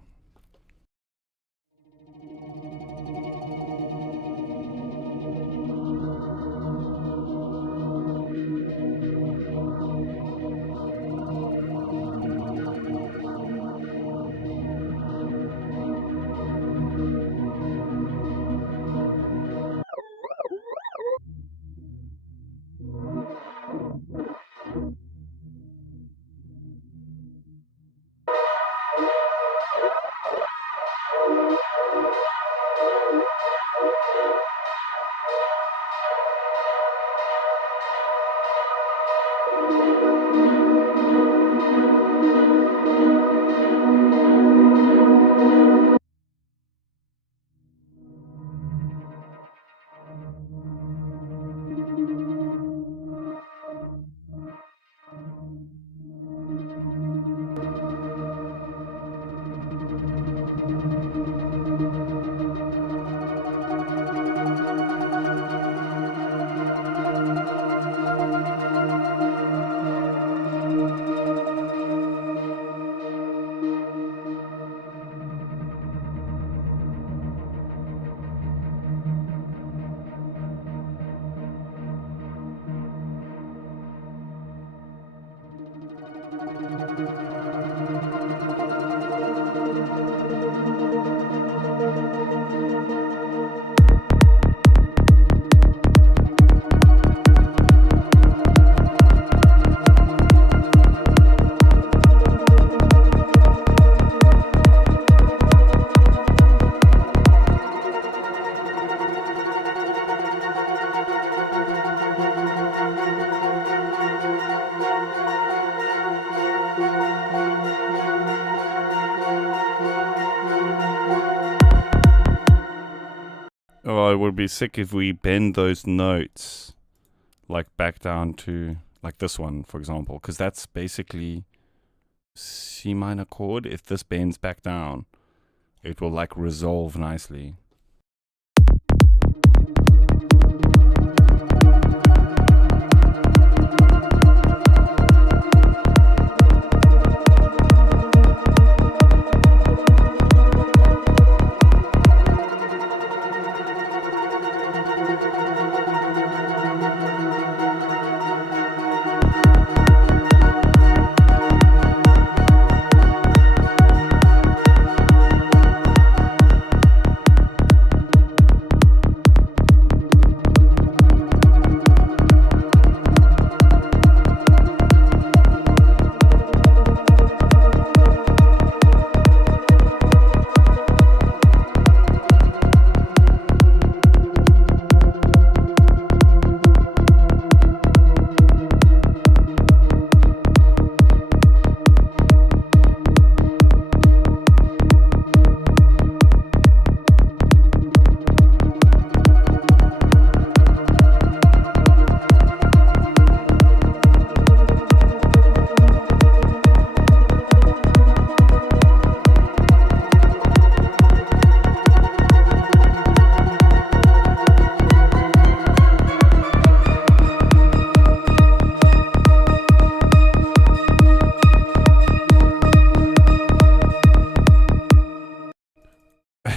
would be sick if we bend those notes like back down to like this one, for example, because that's basically C minor chord. If this bends back down, it will like resolve nicely.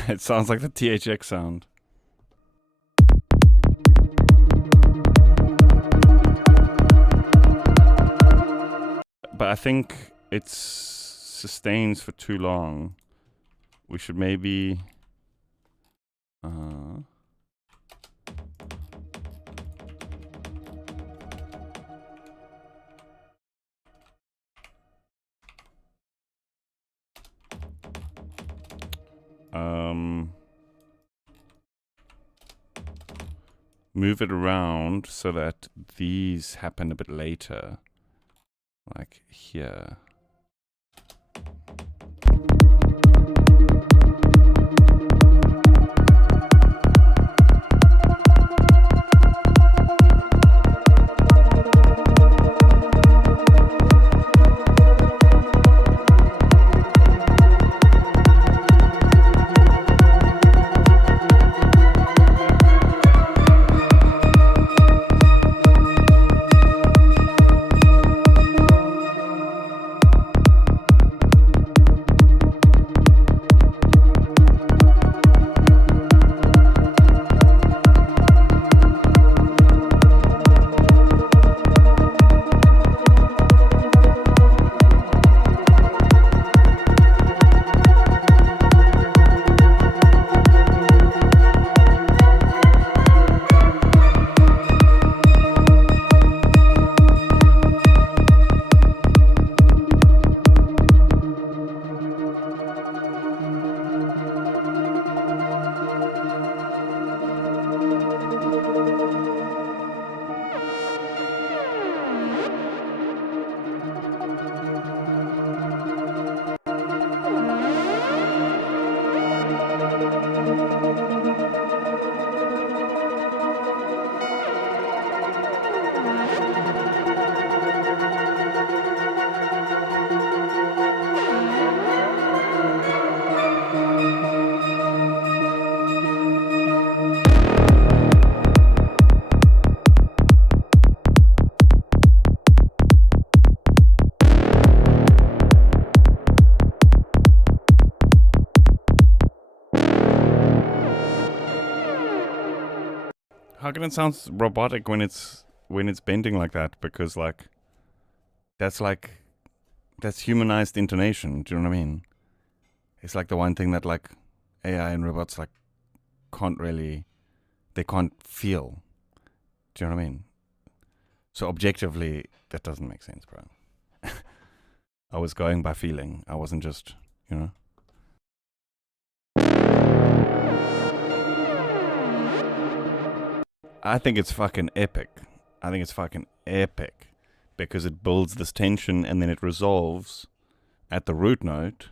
It sounds like the THX sound. But I think it sustains for too long. We should maybe... move it around so that these happen a bit later, like here. How can it sound robotic when it's bending like that? Because that's humanized intonation. Do you know what I mean? It's like the one thing that like AI and robots like can't feel. Do you know what I mean? So objectively, that doesn't make sense, bro. I was going by feeling. I wasn't just, you know. I think it's fucking epic. Because it builds this tension and then it resolves at the root note.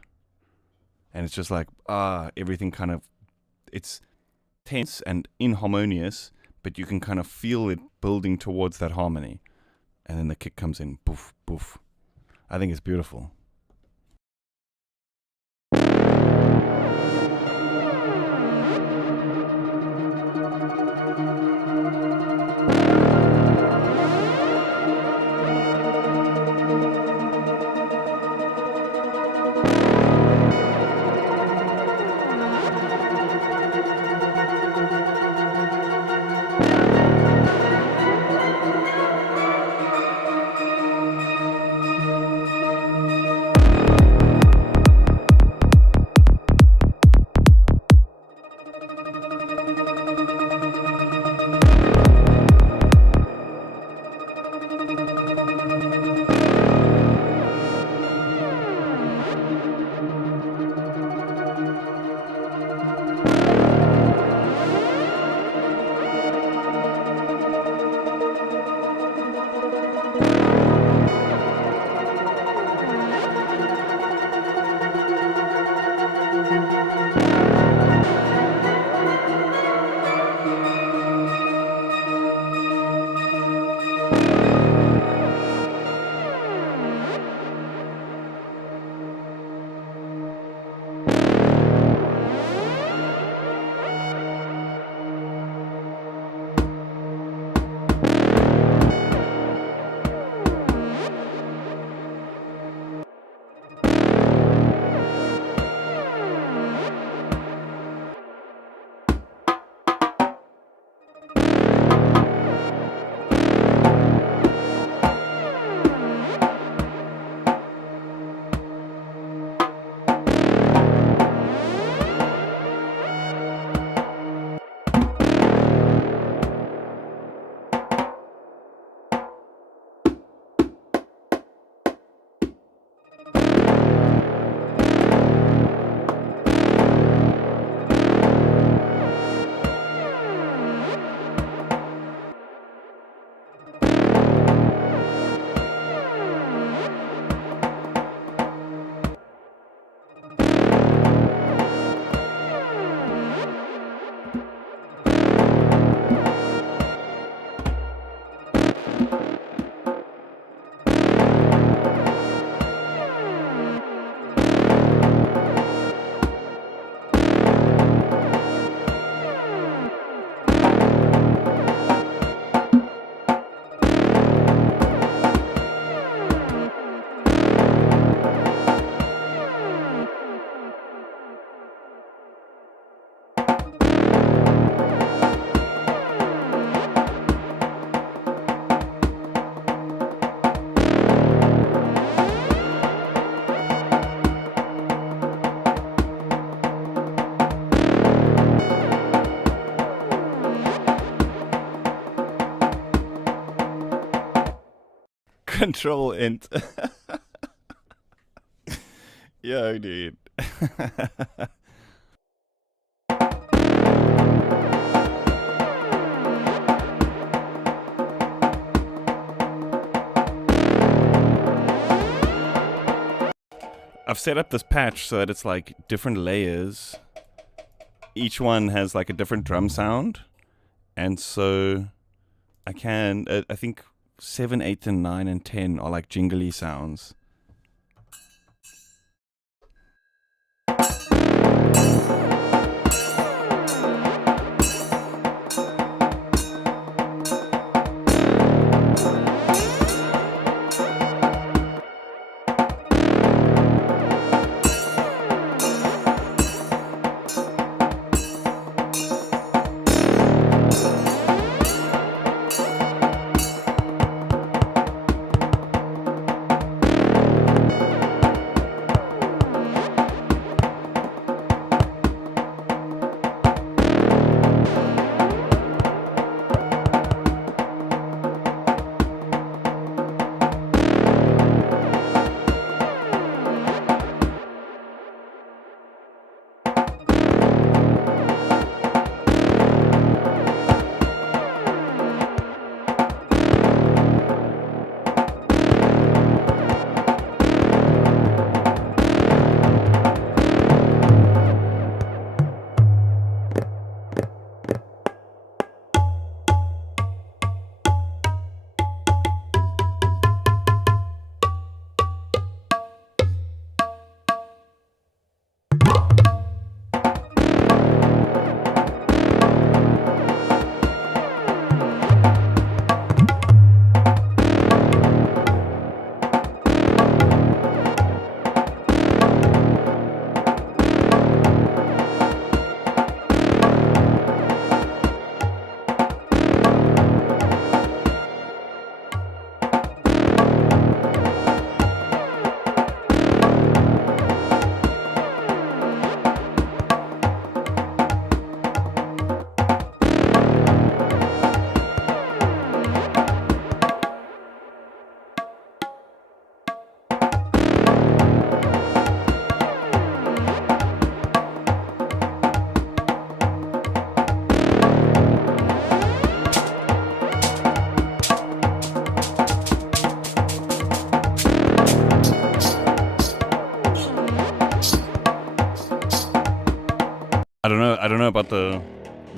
And it's just like, everything kind of, it's tense and inharmonious, but you can kind of feel it building towards that harmony. And then the kick comes in, boof, boof. I think it's beautiful. Control int. Yo, dude. I've set up this patch so that it's like different layers. Each one has like a different drum sound. And so I can, I think 7, 8, and 9, and 10 are like jingly sounds.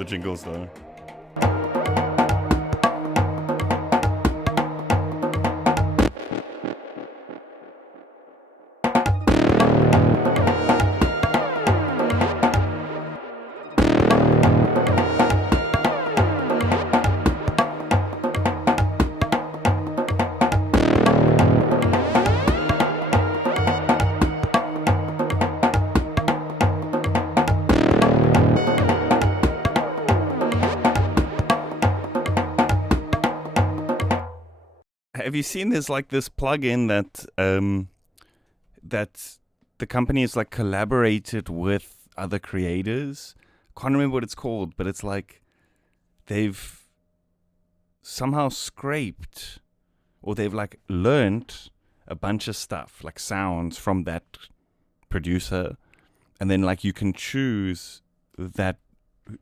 jingles though. Have you seen this like this plugin that the company has like collaborated with other creators? Can't remember what it's called, but it's like they've somehow scraped or they've like learnt a bunch of stuff, like sounds from that producer, and then like you can choose that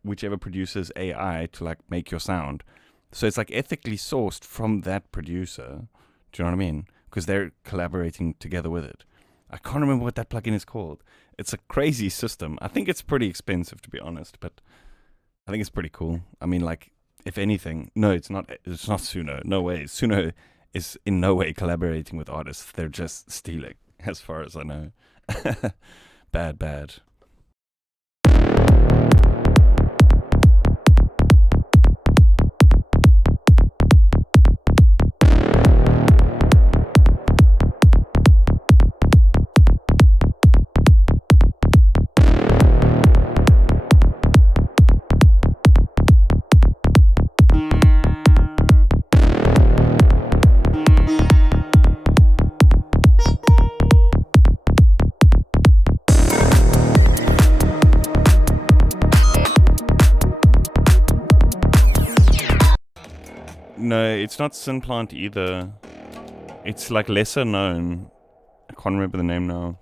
whichever producer's AI to like make your sound. So it's like ethically sourced from that producer. Do you know what I mean? Because they're collaborating together with it. I can't remember what that plugin is called. It's a crazy system. I think it's pretty expensive, to be honest, but I think it's pretty cool. I mean, like, if anything, no, it's not. It's not Suno. No way. Suno is in no way collaborating with artists. They're just stealing, as far as I know. Bad. No, it's not Synplant either. It's like lesser known. I can't remember the name now.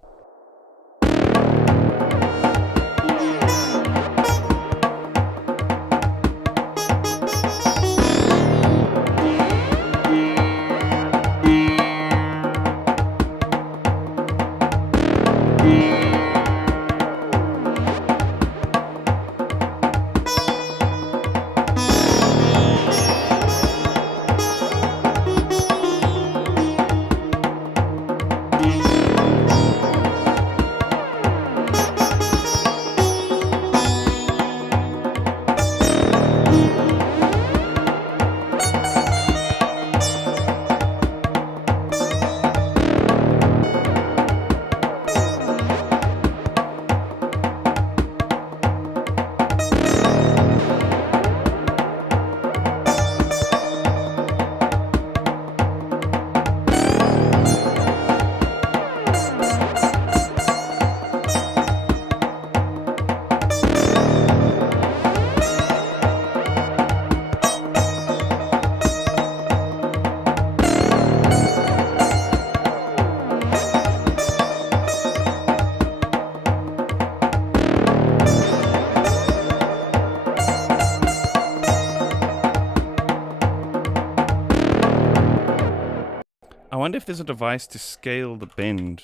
I wonder if there's a device to scale the bend.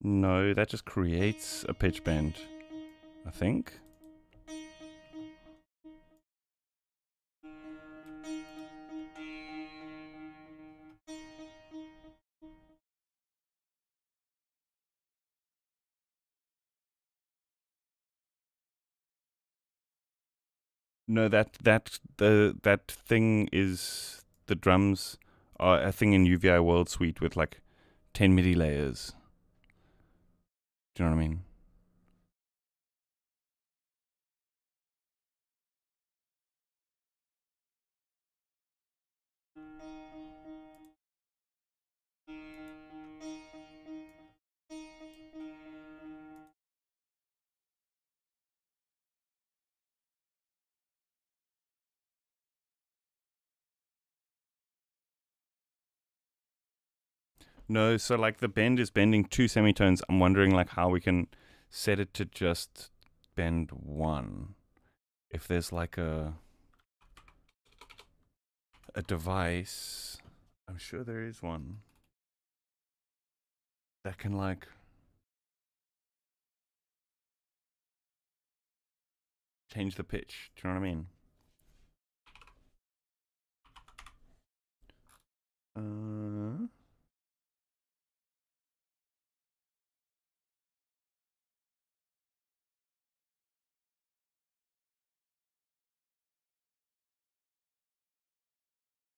No, that just creates a pitch bend, I think. No, that thing is the drums are a thing in UVI World Suite with like 10 MIDI layers. Do you know what I mean? No, so like the bend is bending 2 semitones. I'm wondering like how we can set it to just bend 1. If there's like a device, I'm sure there is one that can like change the pitch. Do you know what I mean?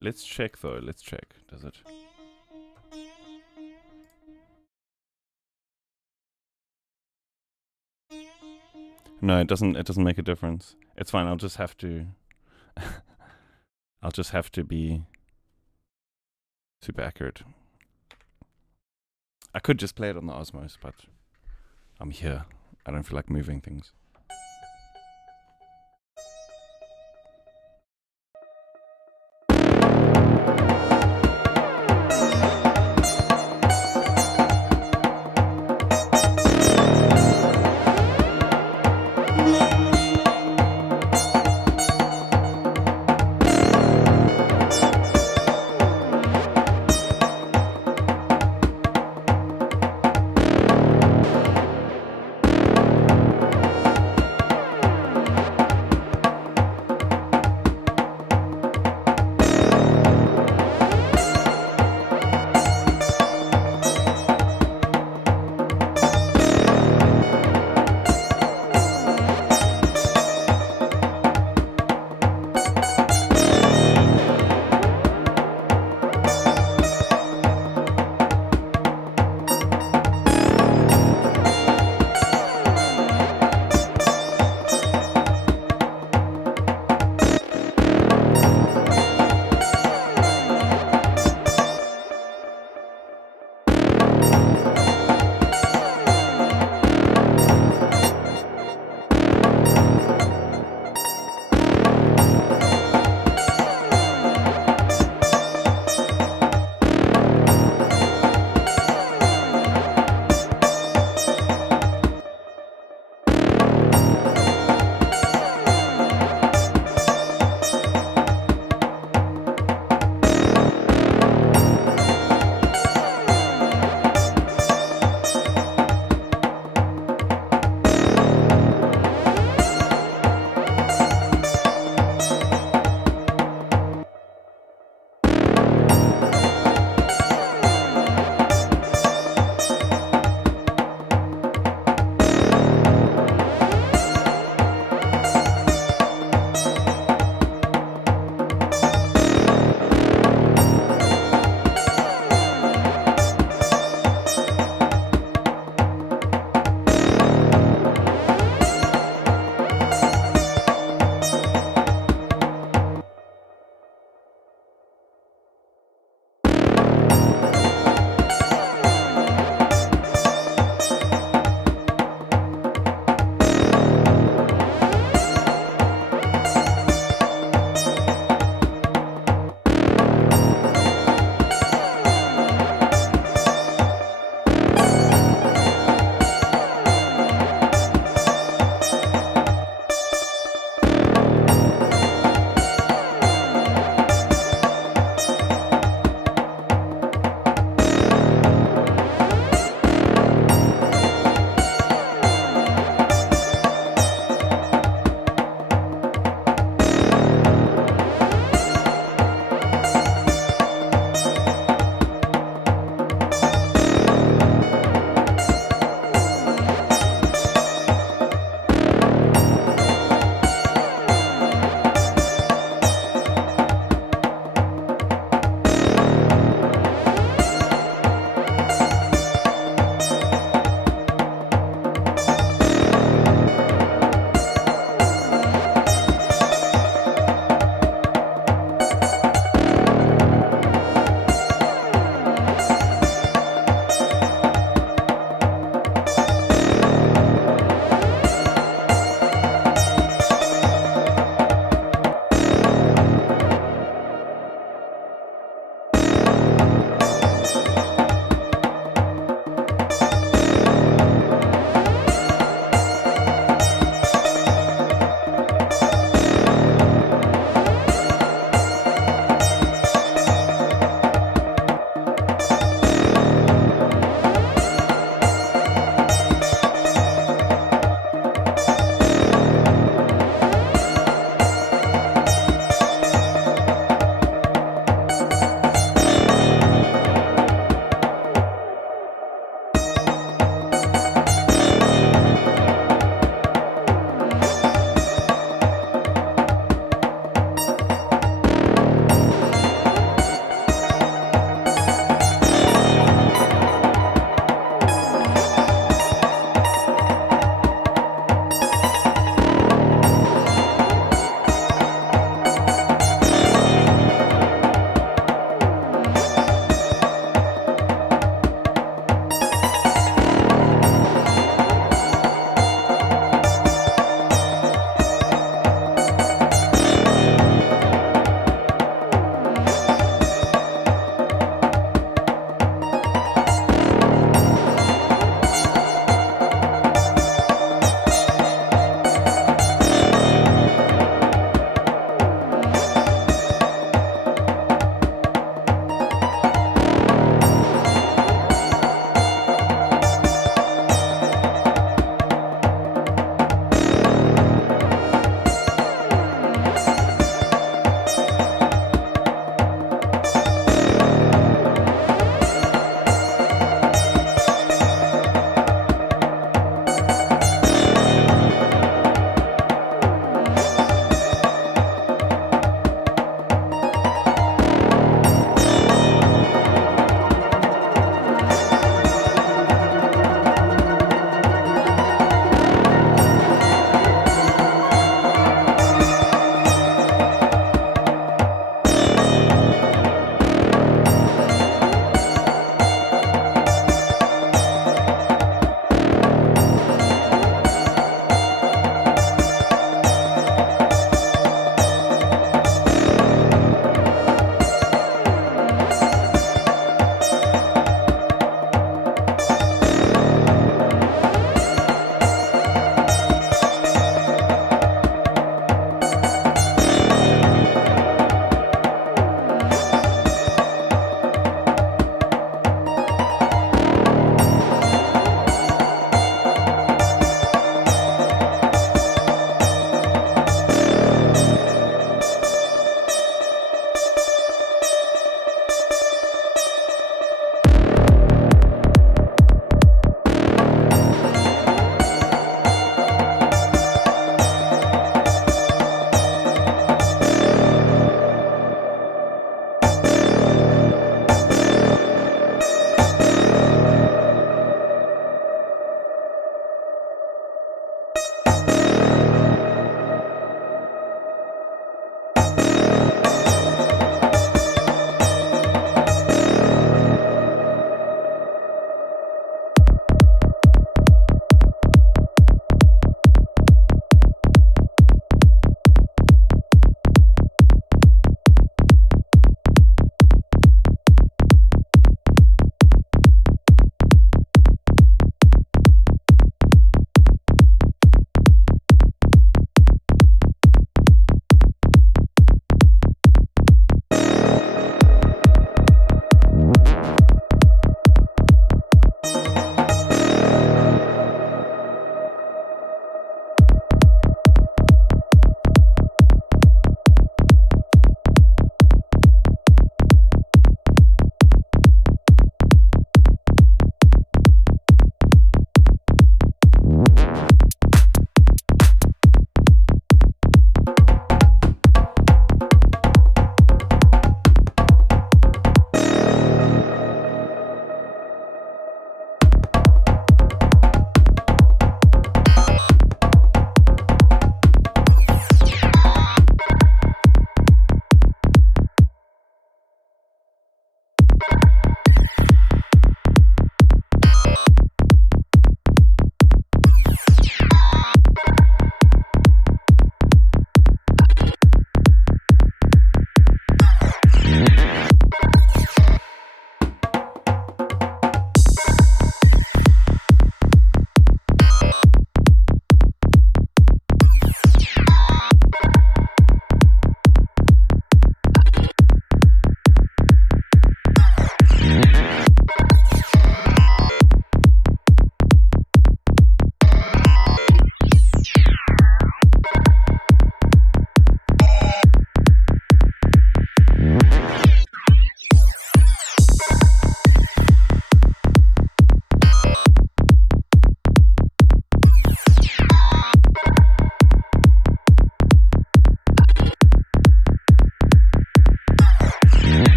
Let's check though. Let's check. Does it? No, it doesn't. It doesn't make a difference. It's fine. I'll just have to. I'll just have to be super accurate. I could just play it on the Osmos, but I'm here. I don't feel like moving things.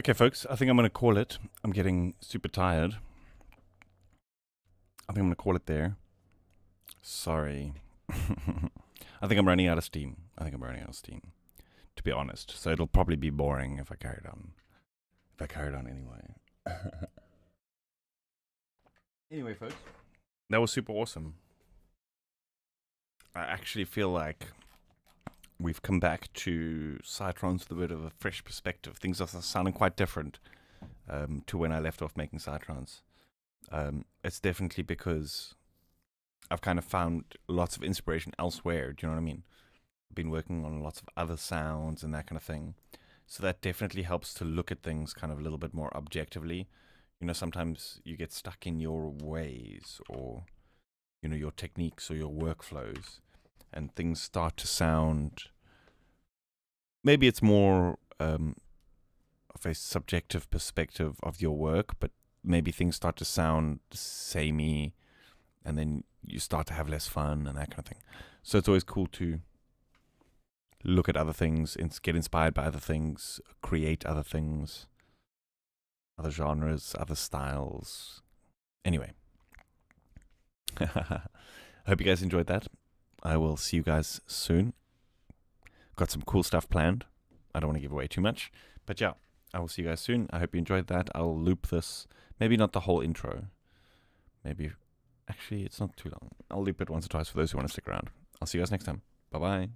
Okay, folks, I think I'm going to call it. I'm getting super tired. I think I'm going to call it there. Sorry. I think I'm running out of steam. To be honest. So it'll probably be boring if I carried on. Anyway. Anyway, folks, that was super awesome. I actually feel like we've come back to Cytrons with a bit of a fresh perspective. Things are sounding quite different to when I left off making Cytrons. It's definitely because I've kind of found lots of inspiration elsewhere. Do you know what I mean? I've been working on lots of other sounds and that kind of thing. So that definitely helps to look at things kind of a little bit more objectively. You know, sometimes you get stuck in your ways or, you know, your techniques or your workflows, and things start to sound, maybe it's more of a subjective perspective of your work, but maybe things start to sound samey, and then you start to have less fun and that kind of thing. So it's always cool to look at other things, get inspired by other things, create other things, other genres, other styles. Anyway, I hope you guys enjoyed that. I will see you guys soon. Got some cool stuff planned. I don't want to give away too much, but yeah, I will see you guys soon. I hope you enjoyed that. I'll loop this, maybe not the whole intro. Maybe, actually, it's not too long. I'll loop it once or twice for those who want to stick around. I'll see you guys next time. Bye-bye.